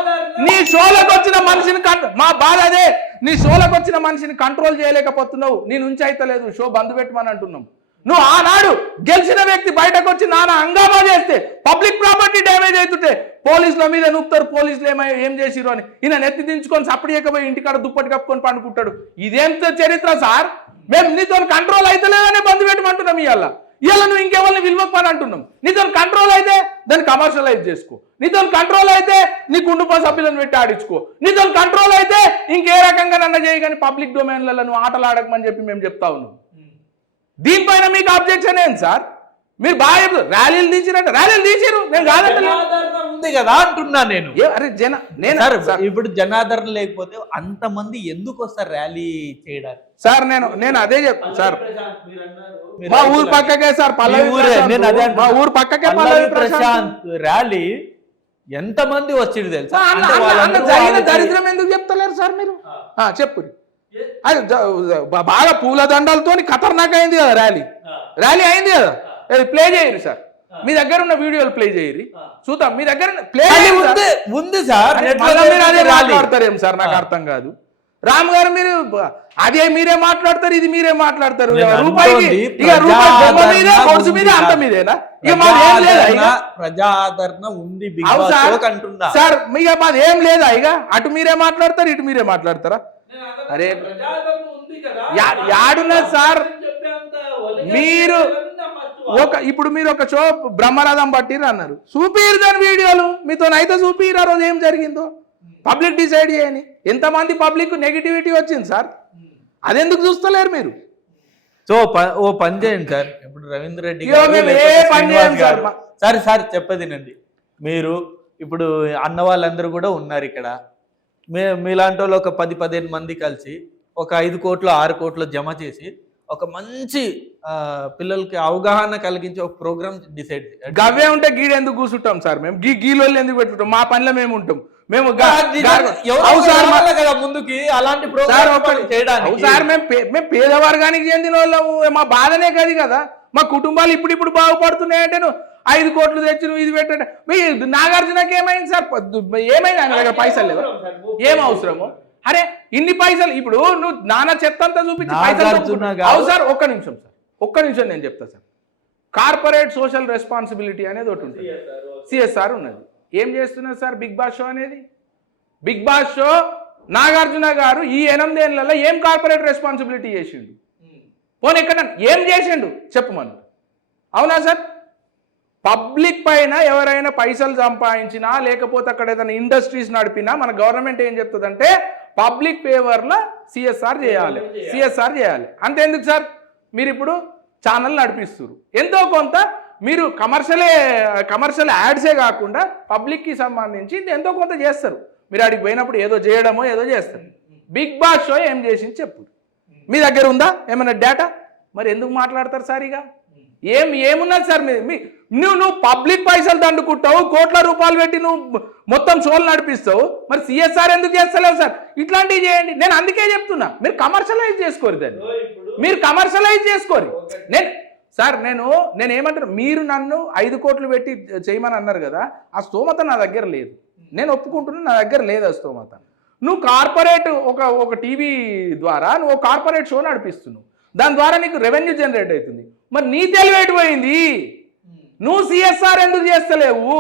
నీ షోలకు వచ్చిన మనిషిని మా బాధ అదే. నీ షోలకు వచ్చిన మనిషిని కంట్రోల్ చేయలేకపోతున్నావు. నీ నుంచి అయితే లేదు, షో బంద్ పెట్టమని అంటున్నాం. నువ్వు ఆనాడు గెలిచిన వ్యక్తి బయటకు వచ్చి నానా హంగామా చేస్తే పబ్లిక్ ప్రాపర్టీ డ్యామేజ్ అవుతుంటే పోలీసుల మీద నూపుతారు. పోలీసులు ఏం చేసిరు అని ఈయన నెత్తి దించుకొని సప్పుడు చేయకపోయి ఇంటికాడ దుప్పటి కప్పుకొని పండుకుంటాడు. ఇదేంత చరిత్ర సార్? మేము నీతో కంట్రోల్ అయితే లేదనే బంద్ పెట్టమంటున్నాం. ఇవాళ నువ్వు ఇంకెవరిని విలువపని అంటున్నాం. నీతో కంట్రోల్ అయితే దాన్ని కమర్షియలైజ్ చేసుకో. నీతో కంట్రోల్ అయితే నీ కుటుంబ సభ్యులను పెట్టి ఆడించుకో. నీతో కంట్రోల్ అయితే ఇంకే రకంగా నన్న చేయగాని పబ్లిక్ డొమైన్లలో నువ్వు ఆటలు ఆడకమని చెప్పి మేము చెప్తా ఉన్నాం. దీనిపైన మీకు అబ్జెక్షన్ ఏంటి సార్? మీరు బాగా ర్యాలీలు తీసిరంటే ర్యాలీలు తీసిరు, నేను కాదంటే ఉంది కదా అంటున్నా నేను. అరే ఇప్పుడు జనాదరణ లేకపోతే అంతమంది ఎందుకు వస్తారు ర్యాలీ చేయడానికి? సార్ నేను అదే చెప్తాను సార్. మా ఊరు పక్కకే సార్, మా ఊరు పక్కకే పల్లవి ప్రశాంత్ ర్యాలీ ఎంతమంది వచ్చింది తెలుసా? జరిగిన దరిద్రం ఎందుకు చెప్తలేరు సార్ మీరు? చెప్పు. అది బాగా పూల దండాలతో ఖతర్నాక్ అయింది కదా ర్యాలీ అయింది కదా. ప్లే చేయరు సార్, మీ దగ్గర ఉన్న వీడియోలు ప్లే చేయరు, చూద్దాం. మీ దగ్గర ప్లే ఉంది సార్. అదే మాట్లాడతారేం సార్? నాకు అర్థం కాదు. రామ్ గారు మీరు అదే మీరే మాట్లాడతారు, ఇది మీరే మాట్లాడతారు. రూపాయికి కొడుసు మీద అంత మీదేనా? ఇక మాది ఏం లేదా? ప్రజాదరణ ఉంది సార్. ఇక మాది ఏం లేదా? ఇక అటు మీరే మాట్లాడతారు, ఇటు మీరే మాట్లాడతారా? అరే యాడున్నది సార్? మీరు ఇప్పుడు మీరు ఒక షో బ్రహ్మరథం పట్టిరు అన్నారు, చూపిరు దాని వీడియోలు. మీతో అయితే చూపిరు ఆ రోజు ఏం జరిగిందో. పబ్లిక్ డిసైడ్ చేయని. ఎంతమంది పబ్లిక్ నెగిటివిటీ వచ్చింది సార్? అదెందుకు చూస్తలేరు మీరు? సో ఓ పని చేయండి సార్. ఇప్పుడు రవీంద్ర రెడ్డి సార్ చెప్పేదినండి. మీరు ఇప్పుడు అన్న వాళ్ళందరూ కూడా ఉన్నారు ఇక్కడ. మీలాంటి వాళ్ళు ఒక 10-15 మంది కలిసి ఒక 5 కోట్లు 6 కోట్లు జమ చేసి ఒక మంచి పిల్లలకి అవగాహన కలిగించే ఒక ప్రోగ్రామ్ డిసైడ్. గవ్వే ఉంటే గీడ ఎందుకు కూర్చుంటాం సార్? మేము గీలోళ్ళు ఎందుకు పెట్టుకుంటాం? మా పనిలో మేము ఉంటాం. మేము ముందుకి అలాంటి ప్రోగ్రామ్ చేయడానికి సార్ మేము పేదవర్గానికి చెందిన వాళ్ళము. మా బాధనే కదా. మా కుటుంబాలు ఇప్పుడు బాగుపడుతున్నాయంటే నువ్వు 5 కోట్లు తెచ్చి నువ్వు ఇది పెట్టండి. మీ నాగార్జునకి ఏమైంది సార్? ఏమైంది? ఆయన దగ్గర పైసలు లేవు, ఏం అవసరము? అరే ఇన్ని పైసలు ఇప్పుడు నువ్వు నాన్న చెత్త అంతా చూపించి పైసలు సార్. ఒక్క నిమిషం నేను చెప్తా సార్. కార్పొరేట్ సోషల్ రెస్పాన్సిబిలిటీ అనేది ఒకటి ఉంటుంది, సిఎస్ఆర్ ఉన్నది. ఏం చేస్తున్నారు సార్ బిగ్ బాస్ షో అనేది? బిగ్ బాస్ షో నాగార్జున గారు ఈ 8 ఏళ్లలో ఏం కార్పొరేట్ రెస్పాన్సిబిలిటీ చేసిండు? పోనీ ఎక్కడ ఏం చేసిండు చెప్పమను. అవునా సార్? పబ్లిక్ పైన ఎవరైనా పైసలు సంపాదించినా లేకపోతే అక్కడ ఏదైనా ఇండస్ట్రీస్ నడిపినా మన గవర్నమెంట్ ఏం చెప్తుందంటే పబ్లిక్ ఫేవర్లో సిఎస్ఆర్ చేయాలి. అంతేందుకు సార్? మీరు ఇప్పుడు ఛానల్ నడిపిస్తున్నారు, ఎంతో కొంత మీరు కమర్షియల్ యాడ్సే కాకుండా పబ్లిక్కి సంబంధించి ఎంతో కొంత చేస్తారు. మీరు అడిగి పోయినప్పుడు ఏదో చేయడమో ఏదో చేస్తారు. బిగ్ బాస్ షో ఏం చేసింది చెప్పు. మీ దగ్గర ఉందా ఏమైనా డేటా? మరి ఎందుకు మాట్లాడతారు సార్? ఇక ఏమున్నది సార్? నువ్వు పబ్లిక్ పైసలు దండుకుంటావు, కోట్ల రూపాయలు పెట్టి నువ్వు మొత్తం షోలు నడిపిస్తావు. మరి సిఎస్ఆర్ ఎందుకు చేస్తలేవు సార్? ఇట్లాంటివి చేయండి. నేను అందుకే చెప్తున్నా, మీరు కమర్షియలైజ్ చేసుకోరు దాన్ని, మీరు కమర్షియలైజ్ చేసుకోరు. నేను ఏమంటారు, మీరు నన్ను 5 కోట్లు పెట్టి చేయమని అన్నారు కదా, ఆ స్తోమత నా దగ్గర లేదు. నేను ఒప్పుకుంటున్నా, నా దగ్గర లేదు ఆ స్తోమత. నువ్వు కార్పొరేట్ ఒక టీవీ ద్వారా నువ్వు కార్పొరేట్ షో నడిపిస్తున్నావు, దాని ద్వారా నీకు రెవెన్యూ జనరేట్ అవుతుంది. మరి నీ తెలివి పోయింది. నువ్వు సిఎస్ఆర్ ఎందుకు చేస్తలేవు?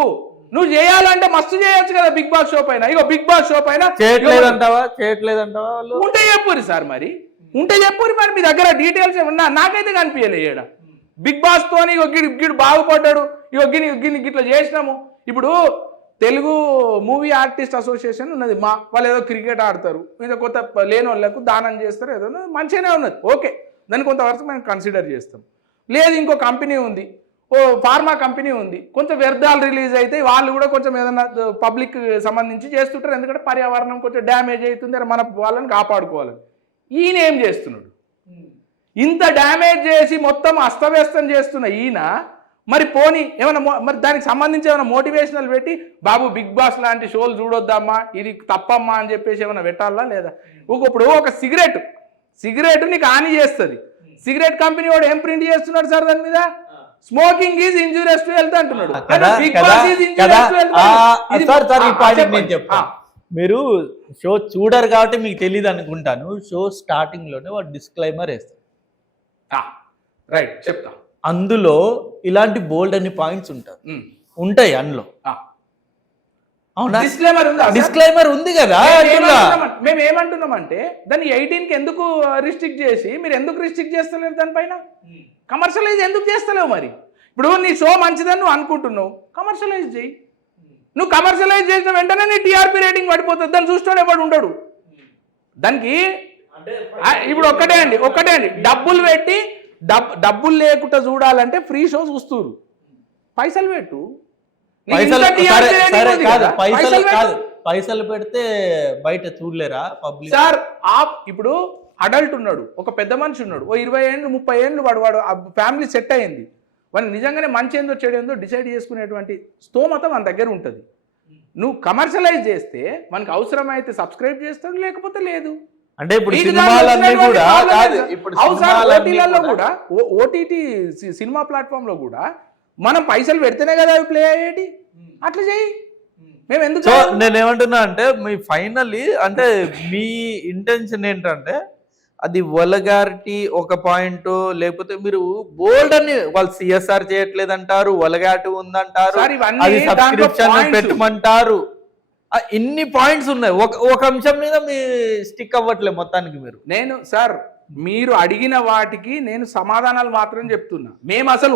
నువ్వు చేయాలంటే మస్తు చేయొచ్చు కదా బిగ్ బాస్ షో పైన. ఇగో బిగ్ బాస్ షో పైన చేయట్లేదంటావా? ఉంటే చెప్పురి సార్, మరి ఉంటే చెప్పురి. మరి మీ దగ్గర డీటెయిల్స్ ఏమన్నా? నాకైతే కనిపించలేదు. బిగ్ బాస్ తోని గిడు బాగుపడ్డాడు, ఇగో గిని గిట్లా చేసినాము. ఇప్పుడు తెలుగు మూవీ ఆర్టిస్ట్ అసోసియేషన్ ఉన్నది, వాళ్ళు ఏదో క్రికెట్ ఆడతారు, ఇంకా కొత్త లేని వాళ్ళకు దానం చేస్తారు, ఏదో మంచిగానే ఉన్నది, ఓకే, దాన్ని కొంతవరకు మేము కన్సిడర్ చేస్తాం. లేదు ఇంకో కంపెనీ ఉంది, ఫార్మా కంపెనీ ఉంది, కొంచెం వ్యర్థాలు రిలీజ్ అయితే వాళ్ళు కూడా కొంచెం ఏదైనా పబ్లిక్ సంబంధించి చేస్తుంటారు, ఎందుకంటే పర్యావరణం కొంచెం డ్యామేజ్ అవుతుంది, మన వాళ్ళని కాపాడుకోవాలని. ఈయన ఏం చేస్తున్నాడు? ఇంత డ్యామేజ్ చేసి మొత్తం అస్తవ్యస్తం చేస్తున్న ఈయన మరి పోనీ ఏమైనా మరి దానికి సంబంధించి ఏమైనా మోటివేషనల్ పెట్టి, బాబు బిగ్ బాస్ లాంటి షోలు చూడొద్దమ్మా, ఇది తప్పమ్మా అని చెప్పేసి ఏమైనా పెట్టాలా లేదా? ఇప్పుడు ఒక సిగరెట్ నీకు హాని చేస్తుంది, సిగరెట్ కంపెనీ వాడు ఏం ప్రింట్ చేస్తున్నాడు సార్ దాని మీద? Smoking is injurious to health అంటున్నాడు. మీరు షో చూడరు కాబట్టి మీకు తెలియదు అనుకుంటాను. షో స్టార్టింగ్ లోనే వాడు డిస్క్లైమర్ వేస్తారు. రైట్, చెప్తా. అందులో ఇలాంటి బోల్డ్ అన్ని పాయింట్స్ ఉంటాయి అందులో. అవునా? డిస్క్లైమర్ ఉంది కదా. మేము ఏమంటున్నామంటే దాన్ని 18కి ఎందుకు రిస్ట్రిక్ట్ చేసి, మీరు ఎందుకు రిస్ట్రిక్ట్ చేస్తలేరు దానిపైన? కమర్షియలైజ్ ఎందుకు చేస్తలేవు? మరి ఇప్పుడు నీ షో మంచిదని నువ్వు అనుకుంటున్నావు, కమర్షియలైజ్ చేయి. నువ్వు కమర్షియలైజ్ చేసిన వెంటనే నీ టీఆర్పీ రేటింగ్ పడిపోతుంది, దాన్ని చూస్తాడు ఎవడు ఉండడు దానికి. ఇప్పుడు ఒక్కటే అండి, డబ్బులు పెట్టి డబ్బులు లేకుండా చూడాలంటే ఫ్రీ షో చూస్తున్నారు, పైసలు పెట్టు. పైసలు పెడితే బయట చూడలేరా పబ్లిక్? సార్ ఇప్పుడు అడల్ట్ ఉన్నాడు, ఒక పెద్ద మనిషి ఉన్నాడు, 20 ఏళ్ళు 30 ఏళ్ళు వాడు ఫ్యామిలీ సెట్ అయ్యింది, వాళ్ళు నిజంగానే మంచి ఏందో చెడు ఏందో డిసైడ్ చేసుకునేటువంటి స్తోమత మన దగ్గర ఉంటుంది. నువ్వు కమర్షియలైజ్ చేస్తే మనకు అవసరమైతే సబ్స్క్రైబ్ చేస్తాడు, లేకపోతే లేదు. అంటే ఇప్పుడు సినిమాలన్నీ కూడా కూడా ఓటీటీ సినిమా ప్లాట్ఫామ్ లో కూడా మనం పైసలు పెడితేనే కదా అవి ప్లే అయ్యేటి. అట్లా చేయి. మేము ఎందుకు? నేనేమంటున్నా అంటే మీ ఫైనల్లీ అంటే మీ ఇంటెన్షన్ ఏంటంటే అది వల్గారిటీ ఒక పాయింట్, లేకపోతే మీరు బోల్డ్ అని వాళ్ళు సిఎస్ఆర్ చేయట్లేదు అంటారు, వల్గారిటీ ఉందంటారు, అది సబ్స్క్రిప్షన్ పెట్టమంటారు, ఇన్ని పాయింట్స్ ఉన్నాయి. ఒక అంశం మీద మీ స్టిక్ అవ్వట్లేదు మొత్తానికి మీరు అడిగిన వాటికి నేను సమాధానాలు మాత్రం చెప్తున్నా. మేము అసలు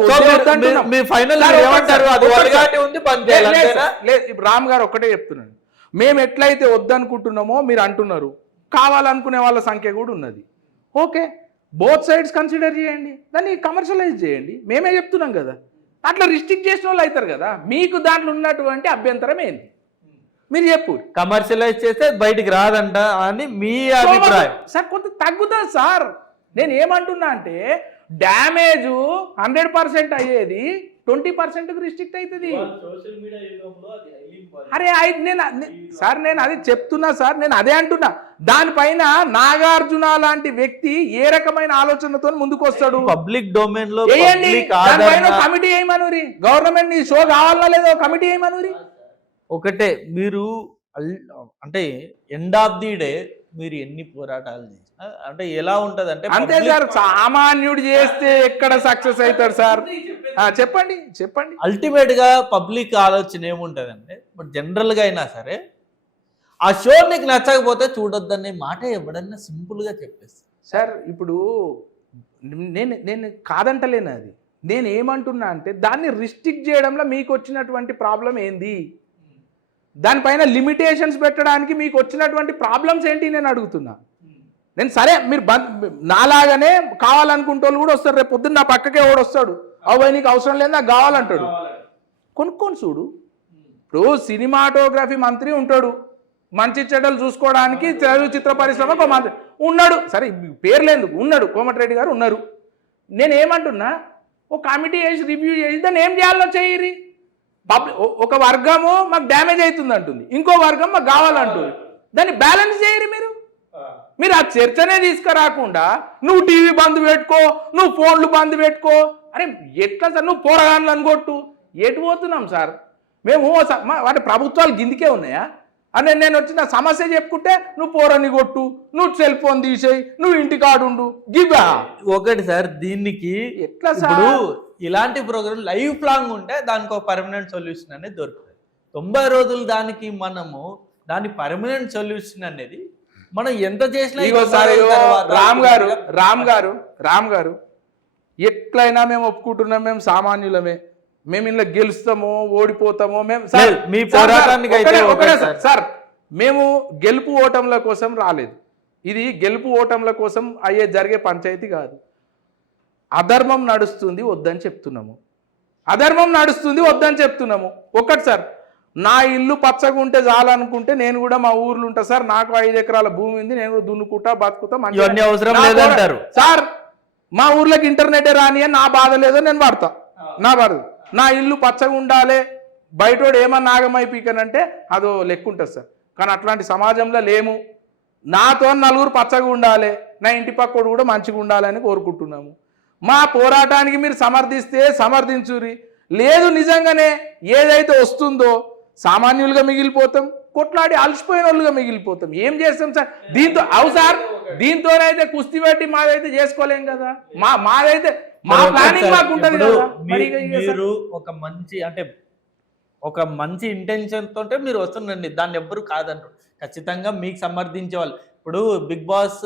రామ్ గారు ఒక్కటే చెప్తున్నాను, మేము ఎట్లయితే వద్దనుకుంటున్నామో మీరు అంటున్నారు, కావాలనుకునే వాళ్ళ సంఖ్య కూడా ఉన్నది. ఓకే, బోత్ సైడ్స్ కన్సిడర్ చేయండి, దాన్ని కమర్షియలైజ్ చేయండి. మేమే చెప్తున్నాం కదా, అట్లా రిస్ట్రిక్ట్ చేసిన వాళ్ళు అవుతారు కదా. మీకు దాంట్లో ఉన్నటువంటి అభ్యంతరం ఏంటి మీరు చెప్పు. కమర్షియలైజ్ చేస్తే బయటికి రాదంట అని మీ అభిప్రాయం. సార్ కొంత తగ్గుతుంది సార్. నేను ఏమంటున్నా అంటే డ్యామేజ్ 100% అయ్యేది 20%కి రిస్ట్రిక్ట్ అవుతుంది. అరే నేను అది చెప్తున్నా సార్, నేను అదే అంటున్నా. దానిపైన నాగార్జున లాంటి వ్యక్తి ఏ రకమైన ఆలోచనతో ముందుకు వస్తాడు? పబ్లిక్ డొమైన్ లో కమిటీ వేయమనురి, గవర్నమెంట్ నీ షో కావాలా లేదో కమిటీ వేయమనురి. ఒకటే, మీరు అంటే ఎండ్ ఆఫ్ ది డే మీరు ఎన్ని పోరాటాలు చేసినా అంటే ఎలా ఉంటది అంటే అంతే సార్. సామాన్యుడు చేస్తే ఎక్కడ సక్సెస్ అవుతారు సార్? చెప్పండి. అల్టిమేట్ గా పబ్లిక్ ఆలోచన ఏముంటది అంటే, బట్ జనరల్ గా అయినా సరే ఆ షో నీకు నచ్చకపోతే చూడొద్దనే మాట ఎవడన్నా సింపుల్ గా చెప్పేస్తాను సార్. ఇప్పుడు నేను కాదంటలేను, అది నేను ఏమంటున్నా అంటే దాన్ని రిస్ట్రిక్ట్ చేయడంలో మీకు వచ్చినటువంటి ప్రాబ్లం ఏంది, దానిపైన లిమిటేషన్స్ పెట్టడానికి మీకు వచ్చినటువంటి ప్రాబ్లమ్స్ ఏంటి నేను అడుగుతున్నా. నేను సరే మీరు నాలాగానే కావాలనుకుంటే వాళ్ళు కూడా వస్తారు, రేపు పొద్దున్న నా పక్కకే ఎవడు వస్తాడు, అవి నీకు అవసరం లేదు నాకు కావాలంటాడు. కొనుక్కొని చూడు. ఇప్పుడు సినిమాటోగ్రఫీ మంత్రి ఉంటాడు, మంచి చెడ్డలు చూసుకోవడానికి తెలుగు చిత్ర పరిశ్రమకు ఒక మంత్రి ఉన్నాడు. సరే పేర్లేదు, ఉన్నాడు, కోమటిరెడ్డి గారు ఉన్నారు. నేనేమంటున్నా, ఒక కమిటీ వేసి రివ్యూ చేసి దాన్ని ఏం చేయాలో చేయరి. ఒక వర్గము మాకు డ్యామేజ్ అవుతుంది అంటుంది, ఇంకో వర్గం మాకు కావాలంటుంది. దాన్ని బ్యాలెన్స్ చేయరు మీరు ఆ చర్చనే తీసుకురాకుండా నువ్వు టీవీ బంద్ పెట్టుకో, నువ్వు ఫోన్లు బంద్ పెట్టుకో. అరే ఎట్లా సార్, నువ్వు పోరగాన్లు అనుకొట్టు. ఎటు పోతున్నాం సార్ మేము? వాటి ప్రభుత్వాలు గిందికే ఉన్నాయా? అని నేను వచ్చిన సమస్య చెప్పుకుంటే నువ్వు పోరని కొట్టు, నువ్వు సెల్ ఫోన్ తీసేయి, నువ్వు ఇంటికాడుండు. గివా ఒకటి సార్, దీనికి ఎట్లా ఇప్పుడు ఇలాంటి ప్రోగ్రామ్ లైఫ్ లాంగ్ ఉంటే దానికి ఒక పర్మనెంట్ సొల్యూషన్ అనేది దొరుకుతుంది. 90 రోజులు దానికి మనము దాని పర్మనెంట్ సొల్యూషన్ అనేది మనం ఎంత చేసినా రామ్ గారు ఎట్లయినా మేము ఒప్పుకుంటున్నాం, మేము సామాన్యులమే, మేము ఇంట్లో గెలుస్తామో ఓడిపోతామో మేము మీ పోరాటానికి సార్ మేము గెలుపు ఓటంల కోసం రాలేదు. ఇది గెలుపు ఓటంల కోసం జరిగే పంచాయతీ కాదు. అధర్మం నడుస్తుంది వద్దని చెప్తున్నాము, ఒక్కటి సార్, నా ఇల్లు పచ్చగా ఉంటే చాలనుకుంటే నేను కూడా మా ఊర్లో ఉంటా సార్, నాకు 5 ఎకరాల భూమి ఉంది, నేను కూడా దున్నుకుంటా బతుకుతా, అవసరం లేదంటారు సార్. మా ఊర్లోకి ఇంటర్నెట్ రాని నా బాధ లేదో నేను వాడతా, నా బాధ. నా ఇల్లు పచ్చగా ఉండాలి, బయటోడు ఏమన్నా నాగమైపోయికనంటే అదో లెక్క ఉంటుంది సార్. కానీ అట్లాంటి సమాజంలో లేము. నాతో నలుగురు పచ్చగా ఉండాలి, నా ఇంటి పక్కోడు కూడా మంచిగా ఉండాలని కోరుకుంటున్నాము. మా పోరాటానికి మీరు సమర్థిస్తే సమర్థించురి, లేదు నిజంగానే ఏదైతే వస్తుందో సామాన్యులుగా మిగిలిపోతాం, కొట్లాడి అలసిపోయిన వాళ్ళుగా మిగిలిపోతాం. ఏం చేస్తాం సార్ దీంతో? అవు సార్, దీంతోనైతే కుస్తీ పెట్టి మాదైతే చేసుకోలేం కదా. మాదైతే మా ప్లానింగ్ మాకు ఉంటుంది కదా. మీరు ఒక మంచి ఇంటెన్షన్ తోటే మీరు వస్తుండండి, దాన్ని ఎవ్వరు కాదంటారు. ఖచ్చితంగా మీకు సమర్థించే వాళ్ళు, ఇప్పుడు బిగ్ బాస్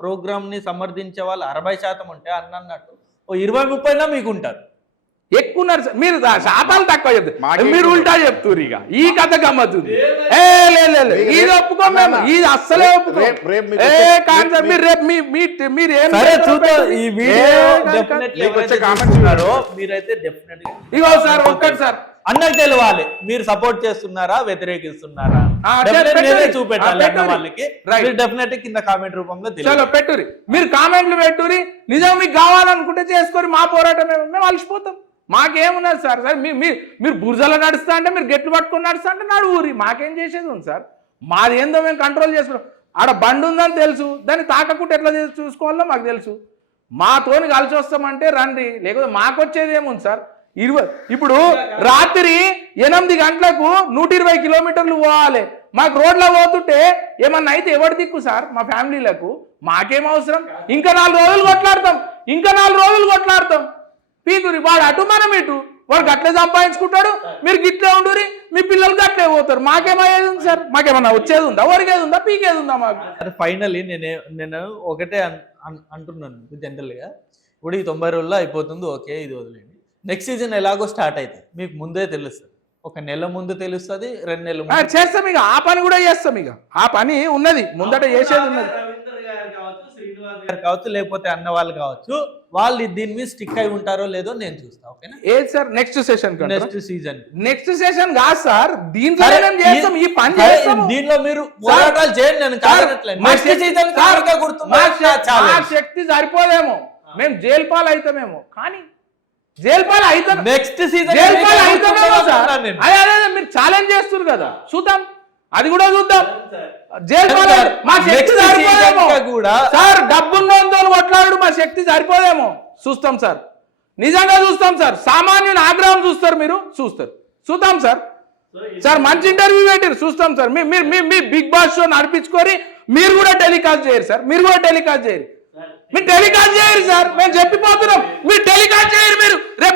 ప్రోగ్రామ్ ని సమర్థించే వాళ్ళు 60% ఉంటే అన్నట్టు 20-30 మీకు ఉంటారు. ఎక్కువ ఉన్నారు సార్, మీరు శాతాలు తక్కువ చెప్తారు, మీరు ఉల్టా చెప్తారు. ఇక ఈ కథ గమ్మతుంది. ఇది ఒప్పుకోం మేము, ఇది అస్సలే ఒప్పుకోం. మీరు రేపు మీరు ఏం మీరైతే డెఫినెట్ ఇగో సార్ ఒక్కటి సార్ అన్నకు తెలవాలి మీరు సపోర్ట్ చేస్తున్నారా వ్యతిరేకిస్తున్నారా చూపెట్టాలి అన్న వాళ్ళకి. డెఫినెట్ కింద కామెంట్ రూపంలో పెట్టురి, మీరు కామెంట్లు పెట్టురి. నిజం మీకు కావాలనుకుంటే చేసుకొని మా పోరాటం మేము అలసిపోతాం. మాకేమున్నది సార్? సార్ మీరు బుర్జలో నడుస్తా అంటే, మీరు గెట్లు పట్టుకొని నడుస్తా అంటే నడువురి, మాకేం చేసేది ఉంది సార్? మాది ఏందో మేము కంట్రోల్ చేసుకున్నాం. ఆడ బండి ఉందని తెలుసు, దాన్ని తాకకుండా ఎట్లా చూసుకోవాలో మాకు తెలుసు. మాతోని కలిసి వస్తామంటే రండి, లేకపోతే మాకు వచ్చేది ఏముంది సార్? ఇప్పుడు రాత్రి 8 గంటలకు 120 కిలోమీటర్లు పోవాలి. మాకు రోడ్లో పోతుంటే ఏమన్నా అయితే ఎవరి దిక్కు సార్? మా ఫ్యామిలీలకు మాకేం అవసరం? ఇంకా 4 రోజులు కొట్లాడతాం. పీకురి వాడు అటు మనం ఇటు, వాడు గట్లే సంపాదించుకుంటాడు, మీరు గిట్లే ఉండురి, మీ పిల్లలు గట్లే పోతారు. మాకేమయ్యేది ఉంది సార్? మాకేమన్నా వచ్చేది ఉందా? ఒరిగేది ఉందా? పీకేది ఉందా మాకు? ఫైనల్లీ నేను ఒకటే అంటున్నాను జనరల్గా, ఇప్పుడు ఈ 90 రోజుల్లో అయిపోతుంది, ఓకే ఇది వదిలేండి. నెక్స్ట్ సీజన్ ఎలాగో స్టార్ట్ అవుతుంది, మీకు ముందే తెలుస్తుంది, 1 నెల ముందు తెలుస్తుంది, 2 నెలల ముందు చేస్తాం. ఇక ఆ పని కూడా చేస్తాం, ఇక ఆ పని ఉన్నది, ముందట చేసేది ఉన్నది. కావచ్చు, లేకపోతే అన్న వాళ్ళు కావచ్చు, వాళ్ళు దీని మీద స్టిక్ అయి ఉంటారో లేదో నేను చూస్తా. ఓకేనా? ఏది సార్? నెక్స్ట్ సెషన్ కాదు సార్, దీంట్లో ఈ పని దీనిలో మీరు పోరాటాలు చేయండి, నేను శక్తి సరిపోదేమో, మేము జైలు పాలు అవుతామేమో, కానీ జైలు పాలు అవుతాం. నెక్స్ట్ సీజన్ అదే మీరు ఛాలెంజ్ చేస్తున్నారు కదా, చూద్దాం, అది కూడా చూద్దాం. జైలు పాలు మా శక్తి సరిపోదేమో సార్, డబ్బున్నోంతో కొట్లాడు, మా శక్తి సరిపోదేమో, చూస్తాం సార్, నిజంగా చూస్తాం సార్. సామాన్యుని ఆగ్రహం చూస్తారు, మీరు చూద్దాం సార్. మంచి ఇంటర్వ్యూ పెట్టారు, చూస్తాం సార్. మీ బిగ్ బాస్ షో నడిపించుకొని మీరు కూడా టెలికాస్ట్ చేయరు సార్, మీరు టెలికాస్ట్ చేయరు సార్, మేము చెప్పిపోతున్నాం, మీరు టెలికాస్ట్ చేయరు. మీరు రేపు